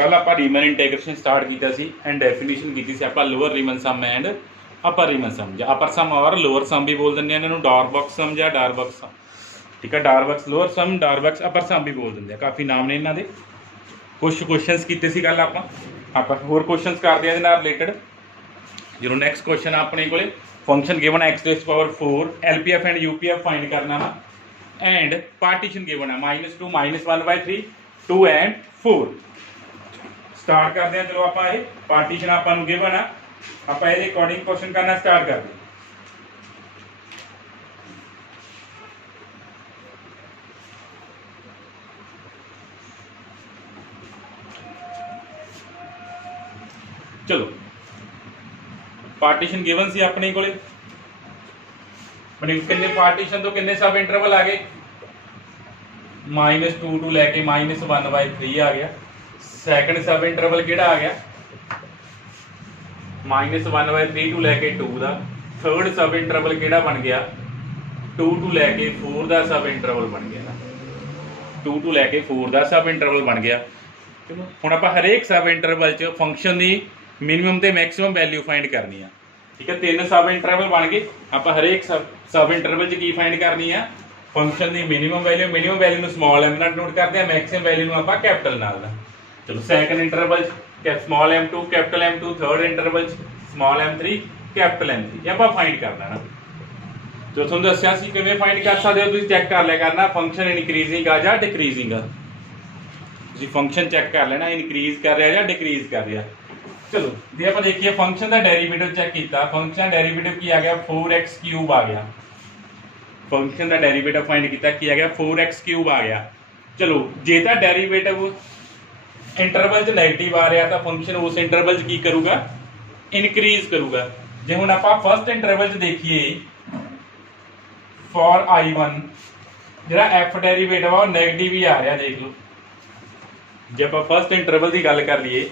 कल आप रीमन integration start किया सी एंड डेफिनेशन की सी आप लोअर रीमन सम एंड अपर रीमन सम या अपर सम और लोअर सम भी बोल देंगे इन्होंने डॉरबॉक्स सम या डारबॉक्स सम। ठीक है, डारबॉक्स लोअर सम डारबॉक्स अपर सम भी बोल देंगे, काफ़ी नाम ने इन्हों के। कुछ क्वेश्चनस किए सी कल आप होर क्वेश्चनस करते हैं रिलेटेड। जो नैक्सट क्वेश्चन अपने को फंक्शन गिवन है x⁴ LPF and UPF find करना वा एंड पार्टीशन गिवन है -2 -1/3 2 एंड 4। स्टार्ट करते हैं, चलो आप पार्टीशन आपको गिवन है, आप अकॉर्डिंग क्वेश्चन करना स्टार्ट करते हैं। चलो पार्टीशन गिवन सी अपने को किन्ने पार्टीशन तो किन्ने सब इंटरवल आ गए -2 टू लैके -1/3 आ गया। सैकेंड सब इंटरवल किहड़ा आ गया -1/3 टू लैके 2 का। थर्ड सब इंटरवल किहड़ा बन गया 2 टू लैके 4 का सब इंटरवल बन गया ना, 2 टू लैके 4 का सब इंटरवल बन गया। चलो हुण आपां हरेक सब इंटरवल च फंक्शन की मिनिमम ते मैक्सिमम वैल्यू फाइंड करनी है। ठीक है, 3 सब इंटरवल बन गए, आप हरेक सब इंटरवल च की फाइंड करनी है फंक्शन की मिनिमम वैल्यू स्मॉल एम नाल नोट करते हैं, मैक्सिमम वैल्यू आप कैपिटल नाल। चलो second interval small m2 capital M2, third interval small m3 capital M3 ये आप फाइंड करना ना। जो तुहानूं दस्सिया सी किवें फाइंड कर सकते हो, तुसीं चैक कर लिया करना फंक्शन इनक्रीजिंग आ या डिक्रीजिंग आ। तुसीं फंक्शन चैक कर लेना इनक्रीज कर रहा या डिक्रीज कर रहा। चलो जे आप देखिए फंक्शन का डेरीवेटिव चेक किया, फंक्शन डेरीवेटिव की आ गया 4x³ आ गया। फंक्शन का डेरीवेटिव फाइंड किया गया 4x³ आ गया। चलो जे तो डेरीवेटिव इंटरवल च नैगेटिव आ रहा तो फंक्शन उस इंटरवल च की करूगा इनक्रीज करूगा। जे हुण आपां फर्स्ट इंटरवल च देखिए फॉर I1 जिहड़ा एफ डेरीवेटिव आ नैगेटिव ही आ रहा, देख लो। जे आप फर्स्ट इंटरवल की गल कर लीए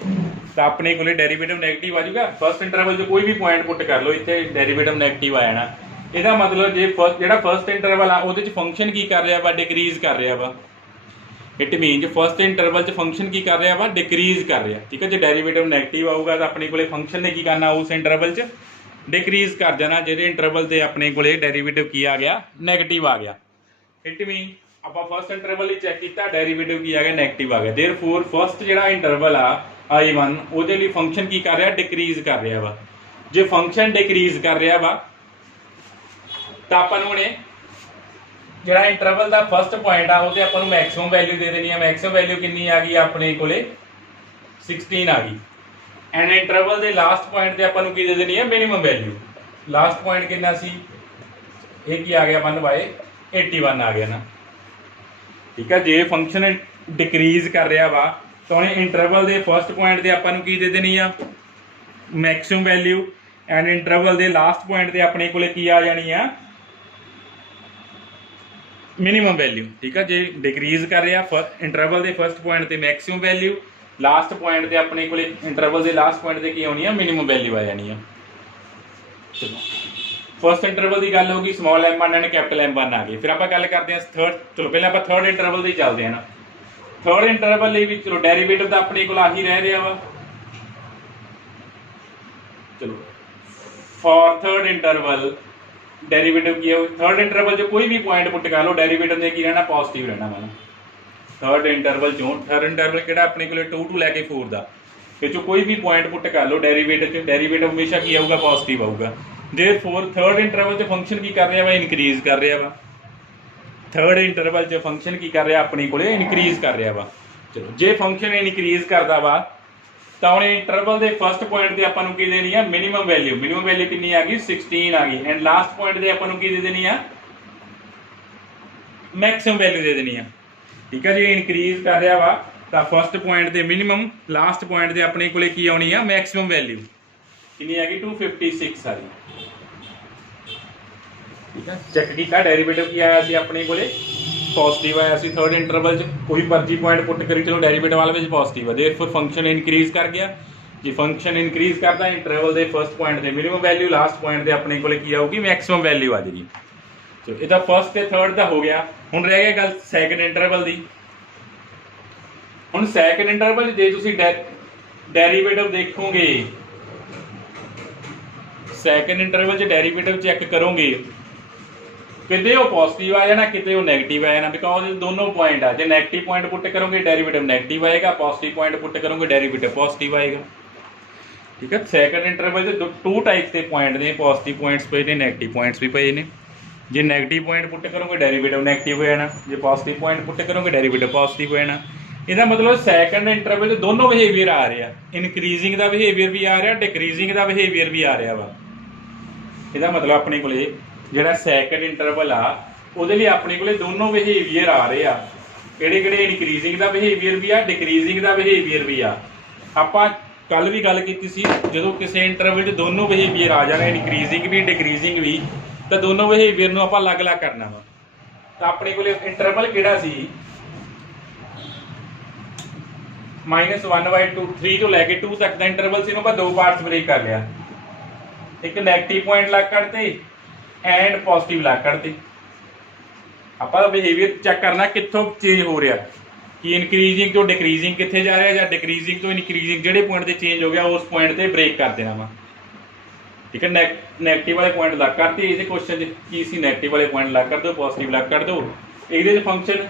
तो अपने को डेरीवेटिव नैगेटिव आ जाएगा। फर्स्ट इंटरवल जो कोई भी पॉइंट पुट कर लो इतने डेरीवेटिव नैगेटिव आ जाना। इसका मतलब जे फर्स्ट इंटरवल आ उहदे च फंक्शन की कर रहा वा डिक्रीज कर रहा वा। इट मीन फर्स्ट इंटरवल च फंक्शन की कर रहा वा डिक्रीज कर रहा। ठीक है, जो डेरीवेटिव नैगेटिव आऊगा तो अपने को फंक्शन ने की करना उस इंटरवल च डिक्रीज कर जाना जिहदे इंटरवल से अपने को डेरीवेटिव की आ गया नैगेटिव आ गया। इट मीन आप फर्स्ट इंटरवल ही चेक किया डेरीवेटिव की आ गया नैगेटिव आ गया। देयरफॉर फर्स्ट जिहड़ा इंटरवल आ I1 ਉਹਦੇ ਲਈ फंक्शन की कर रहा डिक्रीज कर रहा वा। जो फंक्शन डिक्रीज कर रहा वा तो अपन जो इंटरवल का फर्स्ट पॉइंट आ वो अपन मैक्सिमम वैल्यू दे देनी है। मैक्सिमम वैल्यू कितनी आ गई अपने को 16 आ गई। एंड इंटरवल के लास्ट पॉइंट से अपन की दे देनी है मिनिमम वैल्यू। लास्ट पॉइंट कितना सी ये की आ गया 1/81 आ गया ना। ठीक है, जे फंक्शन डिक्रीज कर रहा वा तो उन्हें इंटरवल के फर्स्ट पॉइंट से अपन की दे देनी है मैक्सिमम वैल्यू एंड इंटरवल के लास्ट पॉइंट से अपने को की आ जानी है मिनिमम वैल्यू। ठीक है, जे डिक्रीज कर रहा इंटरवल के फर्स्ट पॉइंट से मैक्सिमम वैल्यू, लास्ट पॉइंट से अपने को इंटरवल के लास्ट पॉइंट से की आनी है मिनिमम वैल्यू आ जानी है। चलो फर्स्ट इंटरवल की गल होगी small m1 and capital M1 आ गई। फिर आप गल करते हैं थर्ड। चलो पहले आप थर्ड इंटरवल से चलते हैं ना। थर्ड इंटरवल भी चलो डेरीवेटिव तो अपने को आही रह रहा वा। चलो फॉर थर्ड इंटरवल डेरीवेटिव की है थर्ड इंटरवल जो कोई भी पॉइंट पुट कर लो डेरीवेटिव ने की रहना पॉजिटिव रहना मैंने। थर्ड इंटरवल किहड़ा अपने को 2 टू लैके 4 का जो कोई भी पॉइंट पुट कर लो डेरीवेटिव हमेशा की आऊगा पॉजिटिव आऊगा। देयरफॉर थर्ड इंटरवल से फंक्शन की कर रहा वा इनक्रीज कर रहा वा। थर्ड इंटरवल च फंक्शन की कर रहा अपने को इनक्रीज कर रहा वा। चलो जे फंक्शन इनक्रीज करता वा तो उन्हें इंटरवल के फर्स्ट पॉइंट से अपन की देनी है मिनिमम वैल्यू कितनी आ गई 16 आ गई। एंड लास्ट पॉइंट से अपन की दे देनी है मैक्सिमम वैल्यू दे देनी है। ठीक है, जी इनक्रीज कर रहा वा तो फर्स्ट पॉइंट से मिनिमम, लास्ट पॉइंट से अपने को की आनी है मैक्सिमम वैल्यू कितनी आ गई 256 आ गई। ठीक है, चेक किया डेरीवेटिव की आया सी अपने को पॉजिटिव आया सी। थर्ड इंटरवल कोई मर्जी पॉइंट पुट करी चलो डेरीवेटिव वाले पॉजिटिव है। देयरफॉर फंक्शन इनक्रीज कर गया। जी फंक्शन इनक्रीज करता इंटरवल के फर्स्ट पॉइंट से मिनिमम वैल्यू, लास्ट पॉइंट से अपने को की आऊगी मैक्सिमम वैल्यू आ जाएगी। तो यदा फर्स्ट से थर्ड का हो गया। हुण रह गया गल सैकेंड इंटरवल की। ਹੁਣ ਸੈਕੰਡ ਇੰਟਰਵਲ ਜੇ ਤੁਸੀਂ ਡੈਰੀਵੇਟਿਵ ਦੇਖੋਗੇ, ਸੈਕੰਡ ਇੰਟਰਵਲ 'ਚ ਡੈਰੀਵੇਟਿਵ ਚੈੱਕ ਕਰੋਗੇ, ਕਿਤੇ ਉਹ ਪੋਜ਼ਿਟਿਵ ਆ ਜਾਣਾ, ਕਿਤੇ ਉਹ ਨੈਗੇਟਿਵ ਆ ਜਾਣਾ, ਬਿਕੋਜ਼ ਦੋਨੋਂ ਪੁਆਇੰਟ ਆ। ਜੇ ਨੈਗੇਟਿਵ ਪੁਆਇੰਟ ਪੁੱਟ ਕਰੋਗੇ ਡੈਰੀਵੇਟਿਵ ਨੈਗੇਟਿਵ ਆਏਗਾ, ਪੋਜ਼ਿਟਿਵ ਪੁਆਇੰਟ ਪੁੱਟ ਕਰੋਗੇ ਡੈਰੀਵੇਟਿਵ ਪੋਜ਼ਿਟਿਵ ਆਏਗਾ। ਠੀਕ ਹੈ, ਸੈਕੰਡ ਇੰਟਰਵਲ 'ਚ ਟੂ ਟਾਈਪਸ ਦੇ ਪੁਆਇੰਟ ਨੇ, ਪੋਜ਼ਿਟਿਵ ਪੁਆਇੰਟਸ ਪਏ ਨੇ, ਨੈਗੇਟਿਵ ਪੁਆਇੰਟਸ ਵੀ ਪਏ ਨੇ। ਜੇ ਨੈਗੇਟਿਵ ਪੁਆਇੰਟ ਪੁੱਟ ਕਰੋਗੇ ਡੈਰੀਵੇਟਿਵ ਨੈਗੇਟਿਵ ਹੋ ਜਾਣਾ, ਜੇ ਪੋਜ਼ਿਟਿਵ ਪੁਆਇੰਟ ਪੁੱਟ ਕਰੋਗੇ ਡੈਰੀਵੇਟਿਵ ਪੋਜ਼ਿਟਿਵ ਹੋ ਜਾਣਾ। ਇਹਦਾ ਮਤਲਬ ਸੈਕੰਡ ਇੰਟਰਵਲ 'ਚ ਦੋਨੋਂ ਬਿਹੇਵੀਅਰ ਆ ਰਹੇ ਆ, ਇਨਕਰੀਜ਼ਿੰਗ ਦਾ ਬਿਹੇਵੀਅਰ ਵੀ ਆ ਰਿਹਾ, ਡਿਕਰੀਜ਼ਿੰਗ ਦਾ ਬਿਹੇਵੀਅਰ ਵੀ ਆ ਰਿਹਾ ਵਾ। ਇਹਦਾ ਮਤਲਬ ਆਪਣੇ ਕੋਲੇ ਜਿਹੜਾ ਸੈਕੰਡ ਇੰਟਰਵਲ ਆ ਉਹਦੇ ਲਈ ਆਪਣੇ ਕੋਲੇ ਦੋਨੋਂ ਬਿਹੇਵੀਅਰ ਆ ਰਹੇ ਆ। ਕਿਹੜੇ ਕਿਹੜੇ? ਇਨਕਰੀਜ਼ਿੰਗ ਦਾ ਬਿਹੇਵੀਅਰ ਵੀ ਆ, ਡਿਕਰੀਜ਼ਿੰਗ ਦਾ ਬਿਹੇਵੀਅਰ ਵੀ ਆ। ਆਪਾਂ ਕੱਲ ਵੀ ਗੱਲ ਕੀਤੀ ਸੀ, ਜਦੋਂ ਕਿਸੇ ਇੰਟਰਵਲ ਚ ਦੋਨੋਂ ਬਿਹੇਵੀਅਰ ਆ ਜਾਣਾ, ਇਨਕਰੀਜ਼ਿੰਗ ਵੀ ਡਿਕਰੀਜ਼ਿੰਗ ਵੀ, ਤਾਂ ਦੋਨੋਂ ਬਿਹੇਵੀਅਰ ਨੂੰ ਆਪਾਂ ਅਲੱਗ-ਅਲੱਗ ਕਰਨਾ ਵਾ। ਤਾਂ ਆਪਣੇ ਕੋਲੇ ਇੰਟਰਵਲ ਕਿਹੜਾ ਸੀ? -1/2 3 ਤੋਂ ਲੈ ਕੇ 2 ਤੱਕ ਦਾ ਇੰਟਰਵਲ ਸੀ, ਇਹਨੂੰ ਆਪਾਂ ਦੋ ਪਾਰਟਸ ਬ੍ਰੇਕ ਕਰ ਲਿਆ। ਇੱਕ ਨੈਗੇਟਿਵ ਪੁਆਇੰਟ ਲੱਗ ਕੱਢਤੇ ਐਂਡ ਪੋਜ਼ਿਟਿਵ ਲੱਗ ਕੱਢਤੇ। ਆਪਾਂ ਬਿਹੇਵੀਅਰ ਚੈੱਕ ਕਰਨਾ ਕਿੱਥੋਂ ਚੇਂਜ ਹੋ ਰਿਹਾ, ਕਿ ਇਨਕਰੀਜ਼ਿੰਗ ਤੋਂ ਡਿਕਰੀਜ਼ਿੰਗ ਕਿੱਥੇ ਜਾ ਰਿਹਾ, ਜਾਂ ਡਿਕਰੀਜ਼ਿੰਗ ਤੋਂ ਇਨਕਰੀਜ਼ਿੰਗ ਜਿਹੜੇ ਪੁਆਇੰਟ ਤੇ ਚੇਂਜ ਹੋ ਗਿਆ ਉਸ ਪੁਆਇੰਟ ਤੇ ਬ੍ਰੇਕ ਕਰ ਦੇਣਾ ਵਾ। ਠੀਕ ਹੈ, ਨੈਗੇਟਿਵ ਵਾਲੇ ਪੁਆਇੰਟ ਲੱਗ ਕਰਤੇ। ਇਹਦੇ ਕੁਐਸਚਨ 'ਚ ਕੀ ਸੀ? ਨੈਗੇਟਿਵ ਵਾਲੇ ਪੁਆਇੰਟ ਲੱਗ ਕਰ ਦਿਓ, ਪੋਜ਼ਿਟਿਵ ਲੱਗ ਕਰ ਦਿਓ। ਇਹਦੇ 'ਚ ਫੰਕਸ਼ਨ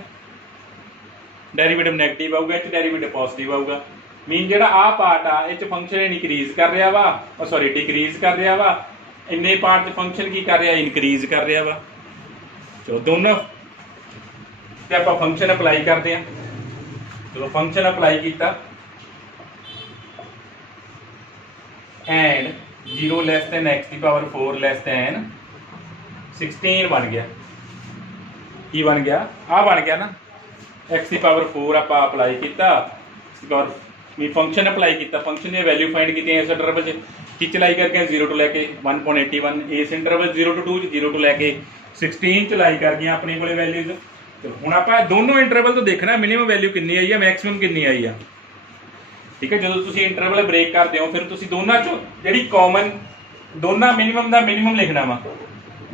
ਡੈਰੀਵੇਟਿਵ ਨੈਗੇਟਿਵ ਆਊਗਾ, ਇਹ 'ਚ ਡੈਰੀਵੇਟਿਵ ਪੋਜ਼ਿਟਿਵ ਆਊਗਾ। ਮੀਨ ਜਿਹੜਾ ਆਹ ਪਾਰਟ ਆ ਇਹ 'ਚ ਫੰਕਸ਼ਨ ਇਨਕਰੀਜ਼ ਕਰ ਰਿਹਾ ਵਾ, ਸੌਰੀ ਡਿਕਰੀਜ਼ ਕਰ ਰਿਹਾ ਵਾ। ਇੰਨੇ ਪਾਰਟ 'ਚ ਫੰਕਸ਼ਨ ਕੀ ਕਰ ਰਿਹਾ? ਇਨਕਰੀਜ਼ ਕਰ ਰਿਹਾ ਵਾ। ਚਲੋ ਦੋਨੋਂ ਤੇ ਆਪਾਂ ਫੰਕਸ਼ਨ ਅਪਲਾਈ ਕਰਦੇ ਹਾਂ। ਚਲੋ ਫੰਕਸ਼ਨ ਅਪਲਾਈ ਕੀਤਾ and 0 less than x⁴ less than 16 ਬਣ ਗਿਆ। ਕੀ ਬਣ ਗਿਆ? ਆ ਬਣ ਗਿਆ ਨਾ, x⁴ ਆਪਾਂ ਅਪਲਾਈ ਕੀਤਾ, ਵੀ ਫੰਕਸ਼ਨ ਅਪਲਾਈ ਕੀਤਾ, ਫੰਕਸ਼ਨ ਦੀ ਵੈਲਿਊ ਫਾਈਂਡ ਕੀਤੀ ਇਸ ਇੰਟਰਵਲ 'ਚ। ਕੀ ਚਲਾਈ ਕਰਕੇ 0 ਤੋਂ ਲੈ ਕੇ 1.81, ਇਸ ਇੰਟਰਵਲ 0 ਤੋਂ 2 0 ਤੋਂ ਲੈ ਕੇ 16 ਚਲਾਈ ਕਰ ਗਈਆਂ ਆਪਣੇ ਕੋਲੇ ਵੈਲਿਊਜ਼। ਚਲੋ ਹੁਣ ਆਪਾਂ ਦੋਨੋਂ ਇੰਟਰਵਲ ਤੋਂ ਦੇਖਣਾ ਮਿਨੀਮਮ ਵੈਲਿਊ ਕਿੰਨੀ ਆਈ ਆ, ਮੈਕਸਿਮਮ ਕਿੰਨੀ ਆਈ ਆ। ਠੀਕ ਹੈ, ਜਦੋਂ ਤੁਸੀਂ ਇੰਟਰਵਲ ਬ੍ਰੇਕ ਕਰਦੇ ਹੋ ਫਿਰ ਤੁਸੀਂ ਦੋਨਾਂ ਚੋਂ ਜਿਹੜੀ ਕਾਮਨ, ਦੋਨਾਂ ਮਿਨੀਮਮ ਦਾ ਮਿਨੀਮਮ ਲਿਖਣਾ ਵਾ।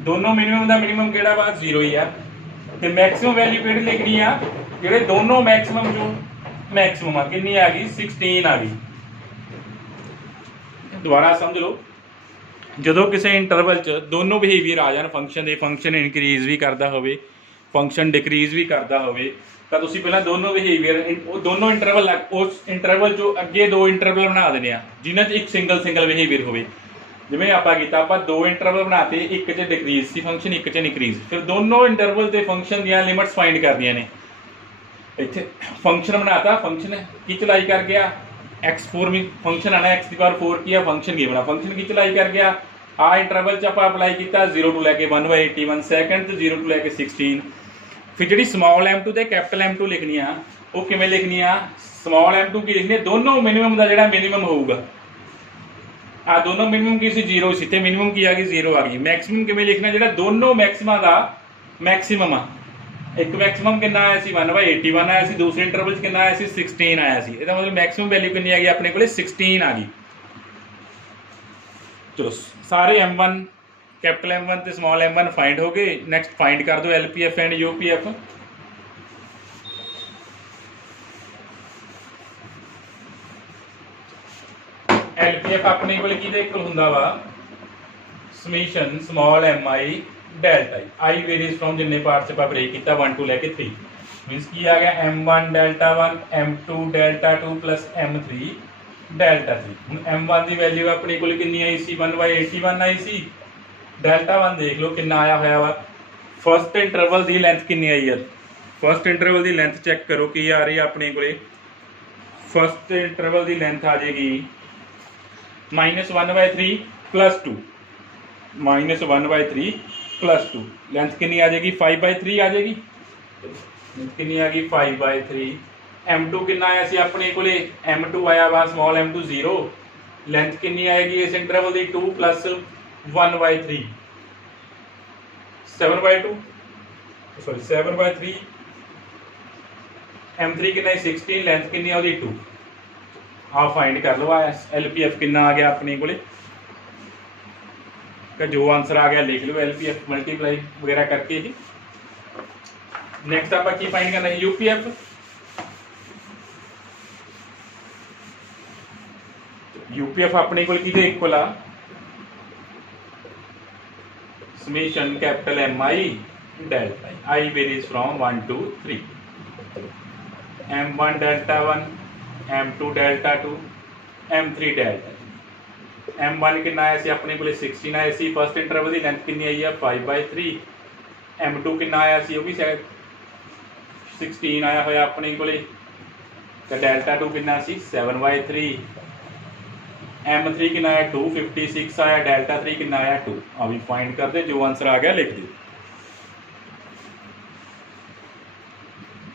ਦੋਨੋਂ ਮਿਨੀਮਮ ਦਾ ਮਿਨੀਮਮ ਕਿਹੜਾ ਵਾ? 0 ਹੀ ਆ। ਤੇ ਮੈਕਸਿਮਮ ਵੈਲਿਊ ਕਿਹੜੀ ਲਿਖਣੀ ਆ? ਜਿਹੜੇ ਦੋਨੋਂ ਮੈਕਸਿਮਮ ਚੋਂ ਮੈਕਸਿਮਮ ਆ, ਕਿੰਨੀ ਆ ਗਈ? 16 ਆ ਗਈ। ਦੁਬਾਰਾ ਸਮਝ ਲਓ, ਜਦੋਂ ਕਿਸੇ ਇੰਟਰਵਲ 'ਚ ਦੋਨੋਂ ਬਿਹੇਵੀਅਰ ਆ ਜਾਣ ਫੰਕਸ਼ਨ ਦੇ, ਫੰਕਸ਼ਨ ਇਨਕਰੀਜ਼ ਵੀ ਕਰਦਾ ਹੋਵੇ, ਫੰਕਸ਼ਨ ਡਿਕਰੀਜ਼ ਵੀ ਕਰਦਾ ਹੋਵੇ, ਤਾਂ ਤੁਸੀਂ ਪਹਿਲਾਂ ਦੋਨੋਂ ਬਿਹੇਵੀਅਰ, ਉਹ ਦੋਨੋਂ ਇੰਟਰਵਲ ਉਸ ਇੰਟਰਵਲ 'ਚੋਂ ਅੱਗੇ ਦੋ ਇੰਟਰਵਲ ਬਣਾ ਦੇਣੇ ਆ ਜਿਨ੍ਹਾਂ 'ਚ ਇੱਕ ਸਿੰਗਲ ਬਿਹੇਵੀਅਰ ਹੋਵੇ। ਜਿਵੇਂ ਆਪਾਂ ਕੀਤਾ, ਆਪਾਂ ਦੋ ਇੰਟਰਵਲ ਬਣਾਤੇ, ਇੱਕ 'ਚ ਡਿਕਰੀਜ਼ ਸੀ ਫੰਕਸ਼ਨ, ਇੱਕ 'ਚ ਇਨਕਰੀਜ਼। ਫਿਰ ਦੋਨੋਂ ਇੰਟਰਵਲ ਤੇ ਫੰਕਸ਼ਨ ਦੀਆਂ ਲਿਮਿਟਸ ਫਾਈਂਡ ਕਰਦੀਆਂ ਨੇ। ਇੱਥੇ ਫੰਕਸ਼ਨ ਬਣਾਤਾ, ਫੰਕਸ਼ਨ ਕੀ ਚਲਾਈ ਕਰ ਗਿਆ? x4 ਵੀ ਫੰਕਸ਼ਨ ਆਣਾ, x⁴ ਕੀ ਆ? ਫੰਕਸ਼ਨ ਕੀ ਬਣਾ, ਫੰਕਸ਼ਨ ਕੀ ਚਲਾਈ ਕਰ ਗਿਆ? ਆ ਇੰਟਰਵਲ 'ਚ ਆਪਾਂ ਅਪਲਾਈ ਕੀਤਾ 0 ਤੋਂ ਲੈ ਕੇ 1/81 ਸੈਕਿੰਡ ਤੇ 0 ਤੋਂ ਲੈ ਕੇ 16। ਫਿਰ ਜਿਹੜੀ ਸਮਾਲ m2 ਤੇ ਕੈਪੀਟਲ M2 ਲਿਖਣੀ ਆ, ਉਹ ਕਿਵੇਂ ਲਿਖਣੀ ਆ? ਸਮਾਲ m2 ਕੀ ਲਿਖਣੀ? ਦੋਨੋਂ ਮਿਨੀਮਮ ਦਾ ਜਿਹੜਾ ਮਿਨੀਮਮ ਹੋਊਗਾ, ਆ ਦੋਨੋਂ ਮਿਨੀਮਮ ਕੀ ਸੀ? 0 ਸੀ, ਤੇ ਮਿਨੀਮਮ ਕੀ ਆ ਗਈ? 0 ਆ ਗਈ। ਮੈਕਸਿਮਮ ਕਿਵੇਂ ਲਿਖਣਾ? ਜਿਹੜਾ ਦੋਨੋਂ ਮੈਕਸਿਮਾ ਦਾ ਮੈਕਸਿਮਮ ਆ। ਇੱਕ ਮੈਕਸਿਮਮ ਕਿੰਨਾ ਆਇਆ ਸੀ? 1/81 ਆਇਆ ਸੀ। ਦੂਸਰੇ ਇੰਟਰਵਲ 'ਚ ਕਿੰਨਾ ਆਇਆ ਸੀ? 16 ਆਇਆ ਸੀ। ਇਹਦਾ ਮਤਲਬ ਮੈਕਸਿਮਮ ਵੈਲਿਊ ਕਿੰਨੀ ਆ ਗਈ ਆਪਣੇ ਕੋਲੇ? 16 ਆ ਗਈ। ਚਲੋ ਸਾਰੇ m1, ਕੈਪੀਟਲ M1 ਤੇ ਸਮਾਲ m1 ਫਾਈਂਡ ਹੋ ਗਏ। ਨੈਕਸਟ ਫਾਈਂਡ ਕਰ ਦਿਓ LPF ਐਂਡ UPF। LPF ਆਪਣੇ ਕੋਲੇ ਕਿਹਦੇ ਇਕੁਅਲ ਹੁੰਦਾ ਵਾ? Summation small mi delta i varies from ਜਿੰਨੇ ਪਾਰਟਸ ਆਪਾਂ ਬ੍ਰੇਕ ਕੀਤਾ 1 ਤੋਂ ਲੈ ਕੇ 3। ਮੀਨਸ ਕੀ ਆ ਗਿਆ? m1 delta 1 m2 delta 2 plus m3 delta 3। ਹੁਣ m1 ਦੀ ਵੈਲਿਊ ਆਪਣੇ ਕੋਲ ਕਿੰਨੀ ਆਈ ਸੀ? 1/81 ਆਈ ਸੀ। ਡੈਲਟਾ 1 ਦੇਖ ਲਓ ਕਿੰਨਾ ਆਇਆ ਹੋਇਆ ਵਾ। ਫਸਟ ਇੰਟਰਵਲ ਦੀ ਲੈਂਥ ਕਿੰਨੀ ਆਈ ਆ? ਫਸਟ ਇੰਟਰਵਲ ਦੀ ਲੈਂਥ ਚੈੱਕ ਕਰੋ ਕੀ ਆ ਰਹੀ ਆ ਆਪਣੇ ਕੋਲੇ। ਫਸਟ ਇੰਟਰਵਲ ਦੀ ਲੈਂਥ ਆ ਜਾਏਗੀ -1/3 ਪਲੱਸ 2, -1/3 ਪਲੱਸ 2। ਲੈਂਥ ਕਿੰਨੀ ਆ ਜਾਏਗੀ? 5/3 ਆ ਜਾਏਗੀ। ਕਿੰਨੀ ਆ ਗਈ? 5/3। m2 ਕਿੰਨਾ ਆਇਆ ਸੀ ਆਪਣੇ ਕੋਲੇ? m2 ਆਇਆ ਵਾ ਸਮਾਲ m2 0। ਲੈਂਥ ਕਿੰਨੀ ਆਏਗੀ ਇਸ ਇੰਟਰਵਲ ਦੀ? 2 ਪਲੱਸ 1/3 7/2, ਸੌਰੀ 7/3। m3 ਕਿੰਨਾ ਹੈ? 16। ਲੈਂਥ ਕਿੰਨੀ ਆ ਉਹਦੀ? 2। ਆ ਫਾਈਂਡ ਕਰ ਲਓ। LPF ਕਿੰਨਾ ਆ ਗਿਆ ਆਪਣੇ ਕੋਲੇ? ਕਿ ਜੋ ਆਨਸਰ ਆ ਗਿਆ ਲਿਖ ਲਓ, LPF ਮਲਟੀਪਲਾਈ ਵਗੈਰਾ ਕਰਕੇ ਹੀ। ਨੈਕਸਟ ਆਪਾਂ ਕੀ ਫਾਈਂਡ ਕਰਨਾ ਹੈ? UPF। यूपीएफ अपने को इक्वल आ summation capital M I delta I varies from 1 to 3 M1 delta 1 M2 delta 2 M3 delta M1 कितना आया सी अपने को 16 आया सी फर्स्ट इंटरवल की लेंथ कितनी आई है 5/3 M2 कितना आया सी वो भी शायद 16 आया होया अपने को तो डेल्टा 2 कितना सी 7/3 M3 कितना आया 256 आया डेल्टा 3 कितना आया 2 अभी फाइंड कर दे जो आंसर आ गया लिख दे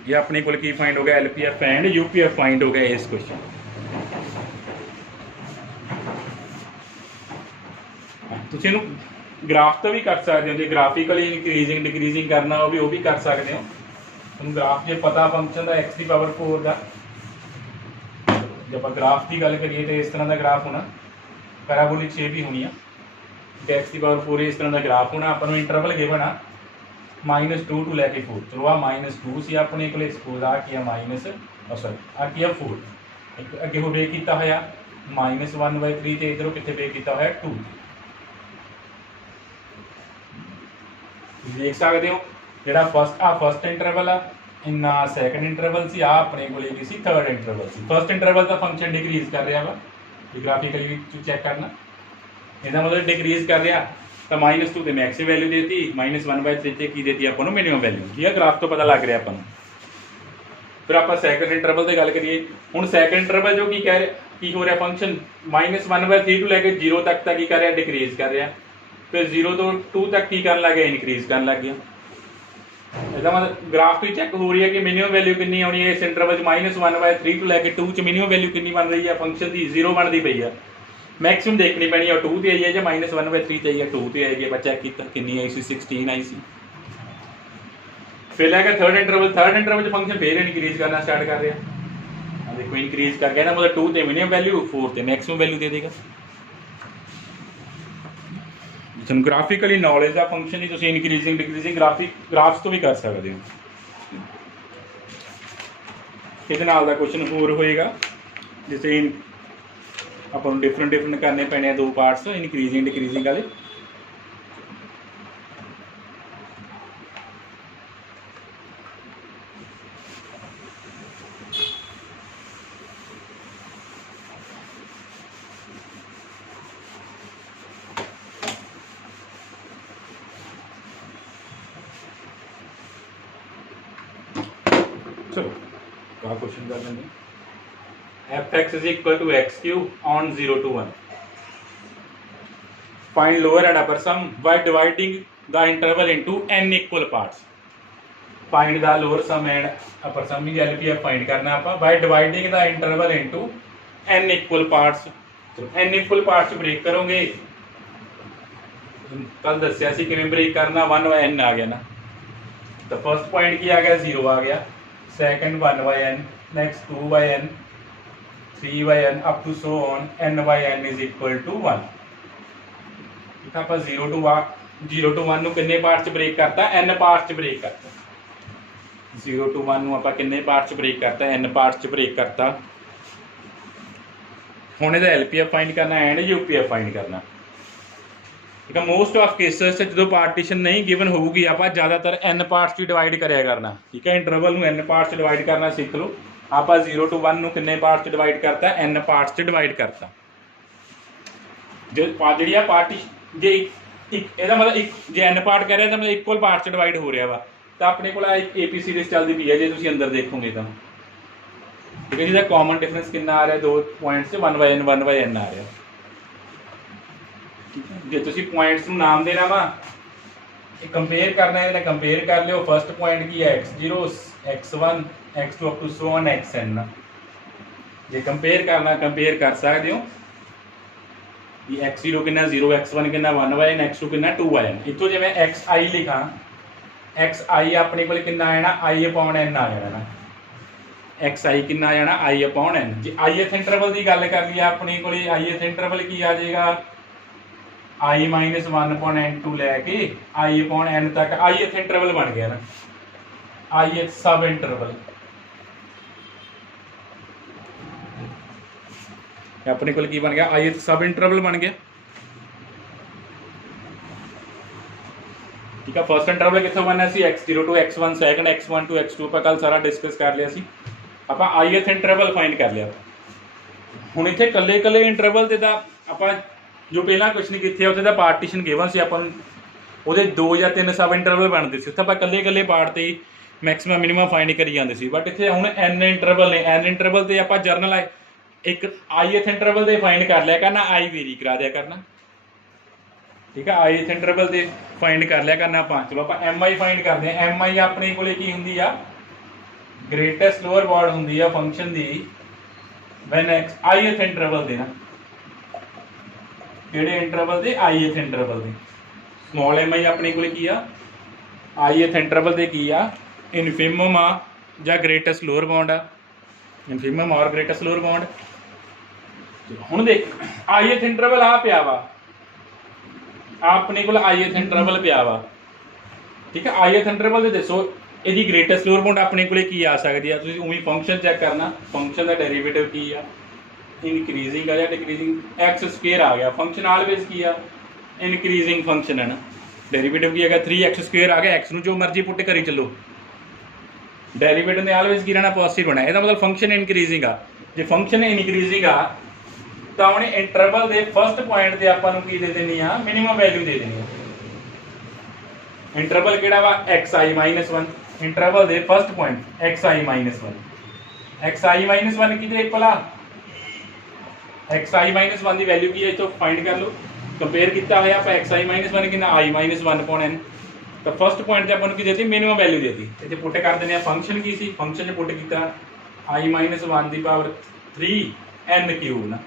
ये अपने को की फाइंड हो गया एलपीएफ एंड यूपीएफ फाइंड हो गया इस क्वेश्चन ਤੁਸੀਂ ਇਹਨੂੰ ਗ੍ਰਾਫ ਤੋਂ ਵੀ ਕਰ ਸਕਦੇ ਹੋ ਜੇ ਗ੍ਰਾਫਿਕਲੀ ਇਨਕਰੀਜ਼ਿੰਗ ਡਿਕਰੀਜ਼ਿੰਗ ਕਰਨਾ ਉਹ ਵੀ ਕਰ ਸਕਦੇ ਹੋ ਤੁਹਾਨੂੰ ਗ੍ਰਾਫ ਜੇ ਪਤਾ ਫੰਕਸ਼ਨ ਦਾ x ਦੀ ਪਾਵਰ 4 ਦਾ ਜੇ ਆਪਾਂ ਗ੍ਰਾਫ ਦੀ ਗੱਲ ਕਰੀਏ ਤੇ ਇਸ ਤਰ੍ਹਾਂ ਦਾ ਗ੍ਰਾਫ ਹੋਣਾ ਪੈਰਾਬੋਲਿਕ ਸ਼ੇਪ ਹੀ ਹੋਣੀ ਆ ਕਿ x ਦੀ ਪਾਵਰ 4 ਇਸ ਤਰ੍ਹਾਂ ਦਾ ਗ੍ਰਾਫ ਹੋਣਾ ਆਪਾਂ ਨੂੰ ਇੰਟਰਵਲ ਗਿਵਨ ਆ -2 ਤੋਂ ਲੈ ਕੇ 4 ਚਲੋ ਆ -2 ਸੀ ਆਪਣੇ ਕੋਲੇ ਸਪੋਜ਼ ਆ ਕੀ ਆ ਸੌਰੀ ਆ ਕੀ ਆ 4 ਅੱਗੇ ਹੋ ਬੇਕ ਕੀਤਾ ਹੋਇਆ -1/3 ਤੇ ਇਧਰੋਂ ਕਿੱਥੇ ਬੇਕ ਕੀਤਾ ਹੋਇਆ 2 देख सकते हो जो फस्ट इंटरवल आ इन्ना सैकेंड इंटरवल से अपने को सी थर्ड इंटरवल से फस्ट इंटरवल का फंक्शन डिक्रीज कर रहा वा ग्राफिकली चैक करना इसका मतलब डिक्रीज कर रहा तो -2 तो मैक्सिमम वैल्यू देती -1/3 की देती अपन मिनिमम वैल्यू ठीक है ग्राफ तो पता लग रहा अपन फिर आप सैकेंड इंटरवल की गल करिए हूँ सैकेंड इंटरवल जो की कह रहे की हो रहा फंक्शन -1/3 तो लैके 0 तक की कर रहा डिक्रीज कर रहा फिर 0 तो 2 तक की करन लग गया इनक्रीज करन लग गया इसका मतलब ग्राफ तो चेक हो रही है कि मिनिमम वैल्यू कितनी आनी है इस इंटरवल -1/3 तो लैके 2 च मिनिमम वैल्यू कितनी बन रही है फंक्शन की 0 बनती पई है मैक्सिमम देखनी पैनी है 2 ते आई है जो -1/3 ते आई है 2 ते आई है चेक किया कितनी आई सी 16 आई सी फिर लैके थर्ड इंटरवल फंक्शन फिर इनक्रीज करना स्टार्ट कर रहा देखो इनक्रीज कर गया ना मतलब 2 ते मिनिमम वैल्यू 4 ते मैक्सिमम वैल्यू दे देगा ਤੁਹਾਨੂੰ ਗ੍ਰਾਫਿਕਲੀ ਨੌਲੇਜ ਦਾ ਫੰਕਸ਼ਨ ਹੀ ਤੁਸੀਂ ਇਨਕਰੀਜ਼ਿੰਗ ਡਿਕਰੀਜ਼ਿੰਗ ਗ੍ਰਾਫਸ ਤੋਂ ਵੀ ਕਰ ਸਕਦੇ ਹੋ ਇਹਦੇ ਨਾਲ ਦਾ ਕੁਐਸਚਨ ਹੋਰ ਹੋਏਗਾ ਜਿਵੇਂ ਆਪਾਂ ਨੂੰ ਡਿਫਰੈਂਟ ਕਰਨੇ ਪੈਣੇ ਆ ਦੋ ਪਾਰਟਸ ਇਨਕਰੀਜ਼ਿੰਗ ਡਿਕਰੀਜ਼ਿੰਗ ਵਾਲੇ चलो क्या क्वेश्चन कर लेंगे f(x) is equal to x cube on 0 to 1 find lower and upper sum by dividing the interval into n equal parts find the lower sum and upper sum की LPF find करना आपा by dividing the interval into n equal parts तो n equal parts break करोगे कल दसिया सी किवें break करना 1/n आ गया ना तो फर्स्ट पॉइंट की आ गया 0 आ गया second 1/n next 2/n 3/n up to so on n/n is equal to 1 ठीक है आप 0 to 1 ਨੂੰ ਕਿੰਨੇ ਪਾਰਟ ਚ ਬ੍ਰੇਕ ਕਰਤਾ n ਪਾਰਟ ਚ ਬ੍ਰੇਕ ਕਰਤਾ 0 to 1 ਨੂੰ ਆਪਾਂ ਕਿੰਨੇ ਪਾਰਟ ਚ ਬ੍ਰੇਕ ਕਰਤਾ n ਪਾਰਟ ਚ ਬ੍ਰੇਕ ਕਰਤਾ ਹੁਣ ਇਹਦਾ LPF फाइंड करना एंड UPF फाइंड करना ठीक है मोस्ट ऑफ केसेस जो पार्टीशन नहीं गिवन होगी आप ज़्यादातर n पार्ट्स डिवाइड कराया करना ठीक है इंटरवल में n पार्ट्स डिवाइड करना सीख लो आप 0 to 1 कितने पार्ट्स डिवाइड करता n पार्ट्स डिवाइड करता जो जी पार्टी जे ਇਹਦਾ मतलब एक जे n पार्ट कर रहा तो मतलब इक्वल पार्ट्स डिवाइड हो रहा वा तो अपने को एक AP सीरीज चलती पई है जे तुसीं अंदर देखोगे तो ठीक है जिसका कॉमन डिफरेंस कितना आ रहा है 2 पॉइंट्स से 1/n आ रहा है जे तुसी पॉइंट्स ਨੂੰ ਨਾਮ ਦੇਣਾ ਵਾ ਇਹ ਕੰਪੇਅਰ ਕਰਨਾ ਹੈ ਤਾਂ ਕੰਪੇਅਰ ਕਰ ਲਿਓ ਫਰਸਟ ਪੁਆਇੰਟ ਕੀ ਹੈ x0 x1 x2 up to so on xn ਜੇ ਕੰਪੇਅਰ ਕਰਨਾ ਕੰਪੇਅਰ ਕਰ ਸਕਦੇ ਹੋ ਇਹ x0 ਕਿੰਨਾ 0 x1 ਕਿੰਨਾ 1/n x2 ਕਿੰਨਾ 2/n ਇੱਥੋਂ ਜੇ ਮੈਂ xi ਲਿਖਾਂ xi ਆਪਣੇ ਕੋਲ ਕਿੰਨਾ ਆ ਜਾਣਾ i/n ਆ ਜਾਣਾ ਨਾ xi ਕਿੰਨਾ ਆ ਜਾਣਾ i/n ਜੇ ith ਇੰਟਰਵਲ ਦੀ ਗੱਲ ਕਰ ਲਈਏ ਆਪਣੇ ਕੋਲੇ ith ਇੰਟਰਵਲ ਕੀ ਆ ਜਾਏਗਾ i -1/n to लैके i/n तक ith इंटरवल बन गया ना ith सब इंटरवल अपने को की बन गया ith सब इंटरवल बन गया। ठीक है, फर्स्ट इंटरवल कितों बनना सी x0 to x1 second x1 to x2 ਆਪਾਂ कल सारा डिस्कस कर लिया सी। ਆਪਾਂ ith इंटरवल फाइंड कर लिया। ਹੁਣ ਇੱਥੇ ਕੱਲੇ ਕੱਲੇ ਇੰਟਰਵਲ ਦੇ ਦਾ ਆਪਾਂ ਜੋ ਪਹਿਲਾਂ ਕੁਐਸਚਨ ਕੀਤੇ ਆ ਉਹਦੇ ਦਾ ਪਾਰਟੀਸ਼ਨ ਗਿਵਨ ਸੀ ਆਪਾਂ ਨੂੰ, ਉਹਦੇ 2 ਜਾਂ 3 ਸਬ ਇੰਟਰਵਲ ਬਣਦੇ ਸੀ, ਉੱਥੇ ਆਪਾਂ ਕੱਲੇ ਕੱਲੇ ਪਾਰਟ ਤੇ ਮੈਕਸਿਮਮ ਮਿਨੀਮਮ ਫਾਈਂਡ ਕਰੀ ਜਾਂਦੇ ਸੀ। ਬਟ ਇੱਥੇ ਹੁਣ n ਇੰਟਰਵਲ ਨੇ, n ਇੰਟਰਵਲ ਤੇ ਆਪਾਂ ਜਰਨਲ ਇੱਕ ith ਇੰਟਰਵਲ ਦੇ ਫਾਈਂਡ ਕਰ ਲਿਆ ਕਰਨਾ, i ਵੇਰੀ ਕਰਾ ਦਿਆ ਕਰਨਾ। ਠੀਕ ਹੈ, ith ਇੰਟਰਵਲ ਤੇ ਫਾਈਂਡ ਕਰ ਲਿਆ ਕਰਨਾ ਆਪਾਂ। ਚਲੋ ਆਪਾਂ mi ਫਾਈਂਡ ਕਰਦੇ ਹਾਂ। mi ਆਪਣੇ ਕੋਲੇ ਕੀ ਹੁੰਦੀ ਆ, ਗ੍ਰੇਟੈਸਟ ਲੋਅਰ ਬਾਉਂਡ ਹੁੰਦੀ ਆ function the when x ith interval ਦੇ ਨਾ, ਕਿਹੜੇ ਇੰਟਰਵਲ ਦੇ, ith ਇੰਟਰਵਲ ਦੇ। ਸਮਾਲ mi ਆਪਣੇ ਕੋਲੇ ਕੀ ਆ, ith ਇੰਟਰਵਲ ਦੇ ਕੀ ਆ, ਇਨਫਿਮਮ ਆ ਜਾਂ ਗ੍ਰੇਟੈਸਟ ਲੋਅਰ ਬਾਉਂਡ ਆ, ਇਨਫਿਮਮ ਔਰ ਗ੍ਰੇਟੈਸਟ ਲੋਅਰ ਬਾਉਂਡ। ਹੁਣ ਦੇਖ ith ਇੰਟਰਵਲ ਆ ਪਿਆ ਵਾ, ਆਪਣੇ ਕੋਲ ith ਇੰਟਰਵਲ ਪਿਆ ਵਾ। ਠੀਕ ਹੈ, ith ਇੰਟਰਵਲ ਦੇ ਦੱਸੋ ਇਹਦੀ ਗ੍ਰੇਟੈਸਟ ਲੋਅਰ ਬਾਉਂਡ ਆਪਣੇ ਕੋਲੇ ਕੀ ਆ ਸਕਦੀ ਆ। ਤੁਸੀਂ ਉਵੇਂ ਫੰਕਸ਼ਨ ਚੈੱਕ ਕਰਨਾ, ਫੰਕਸ਼ਨ ਦਾ ਡੈਰੀਵੇਟਿਵ ਕੀ ਆ, ਇਨਕਰੀਜ਼ਿੰਗ ਆ ਜਾਂ ਡਿਕਰੀਜ਼ਿੰਗ। ਐਕਸ ਸਕੁਏਅਰ ਆ ਗਿਆ, ਫੰਕਸ਼ਨ ਆਲਵੇਜ਼ ਕੀ ਆ, ਇਨਕਰੀਜ਼ਿੰਗ ਫੰਕਸ਼ਨ ਹੈ ਨਾ। ਡੈਰੀਵੇਟਿਵ ਕੀ ਹੈਗਾ 3x ਸਕੁਏਅਰ ਆ ਗਿਆ, x ਨੂੰ ਜੋ ਮਰਜ਼ੀ ਪੁੱਟ ਕਰੀ ਚੱਲੋ, ਡੈਰੀਵੇਟਿਵ ਨੇ ਆਲਵੇਜ਼ ਕੀ ਰਹਿਣਾ, ਪੋਜ਼ਿਟਿਵ ਹੋਣਾ। ਇਹਦਾ ਮਤਲਬ ਫੰਕਸ਼ਨ ਇਨਕਰੀਜ਼ਿੰਗ ਆ। ਜੇ ਫੰਕਸ਼ਨ ਇਨਕਰੀਜ਼ਿੰਗ ਆ ਤਾਂ ਉਹਨੇ ਇੰਟਰਵਲ ਦੇ ਫਸਟ ਪੁਆਇੰਟ ਤੇ ਆਪਾਂ ਨੂੰ ਕੀ ਦੇ ਦੇਣੀ ਆ, ਮਿਨੀਮਮ ਵੈਲਿਊ ਦੇ ਦੇਣੀ ਆ। ਇੰਟਰਵਲ ਕਿਹੜਾ ਵਾ, xi-1, ਇੰਟਰਵਲ ਦੇ ਫਸਟ ਪੁਆਇੰਟ xi-1, xi-1 ਕਿਹਦੇ ਇਕੁਅਲ ਆ, xi-1 ਦੀ ਵੈਲਿਊ ਕੀ ਹੈ ਇਥੋਂ ਫਾਈਂਡ ਕਰ ਲਓ। ਕੰਪੇਅਰ ਕੀਤਾ ਹੋਇਆ ਆਪਾਂ xi-1 ਕਿੰਨਾ i-1/n, ਤਾਂ ਫਸਟ ਪੁਆਇੰਟ ਤੇ ਆਪਾਂ ਨੂੰ ਕੀ ਦੇਤੀ, ਮਿਨੀਮਮ ਵੈਲਿਊ ਦੇਤੀ। ਇੱਥੇ ਪੁੱਟ ਕਰ ਦਿੰਦੇ ਆ, ਫੰਕਸ਼ਨ ਕੀ ਸੀ, ਫੰਕਸ਼ਨ 'ਚ ਪੁੱਟ ਕੀਤਾ i-1 ਦੀ ਪਾਵਰ 3 n³ ਨਾ।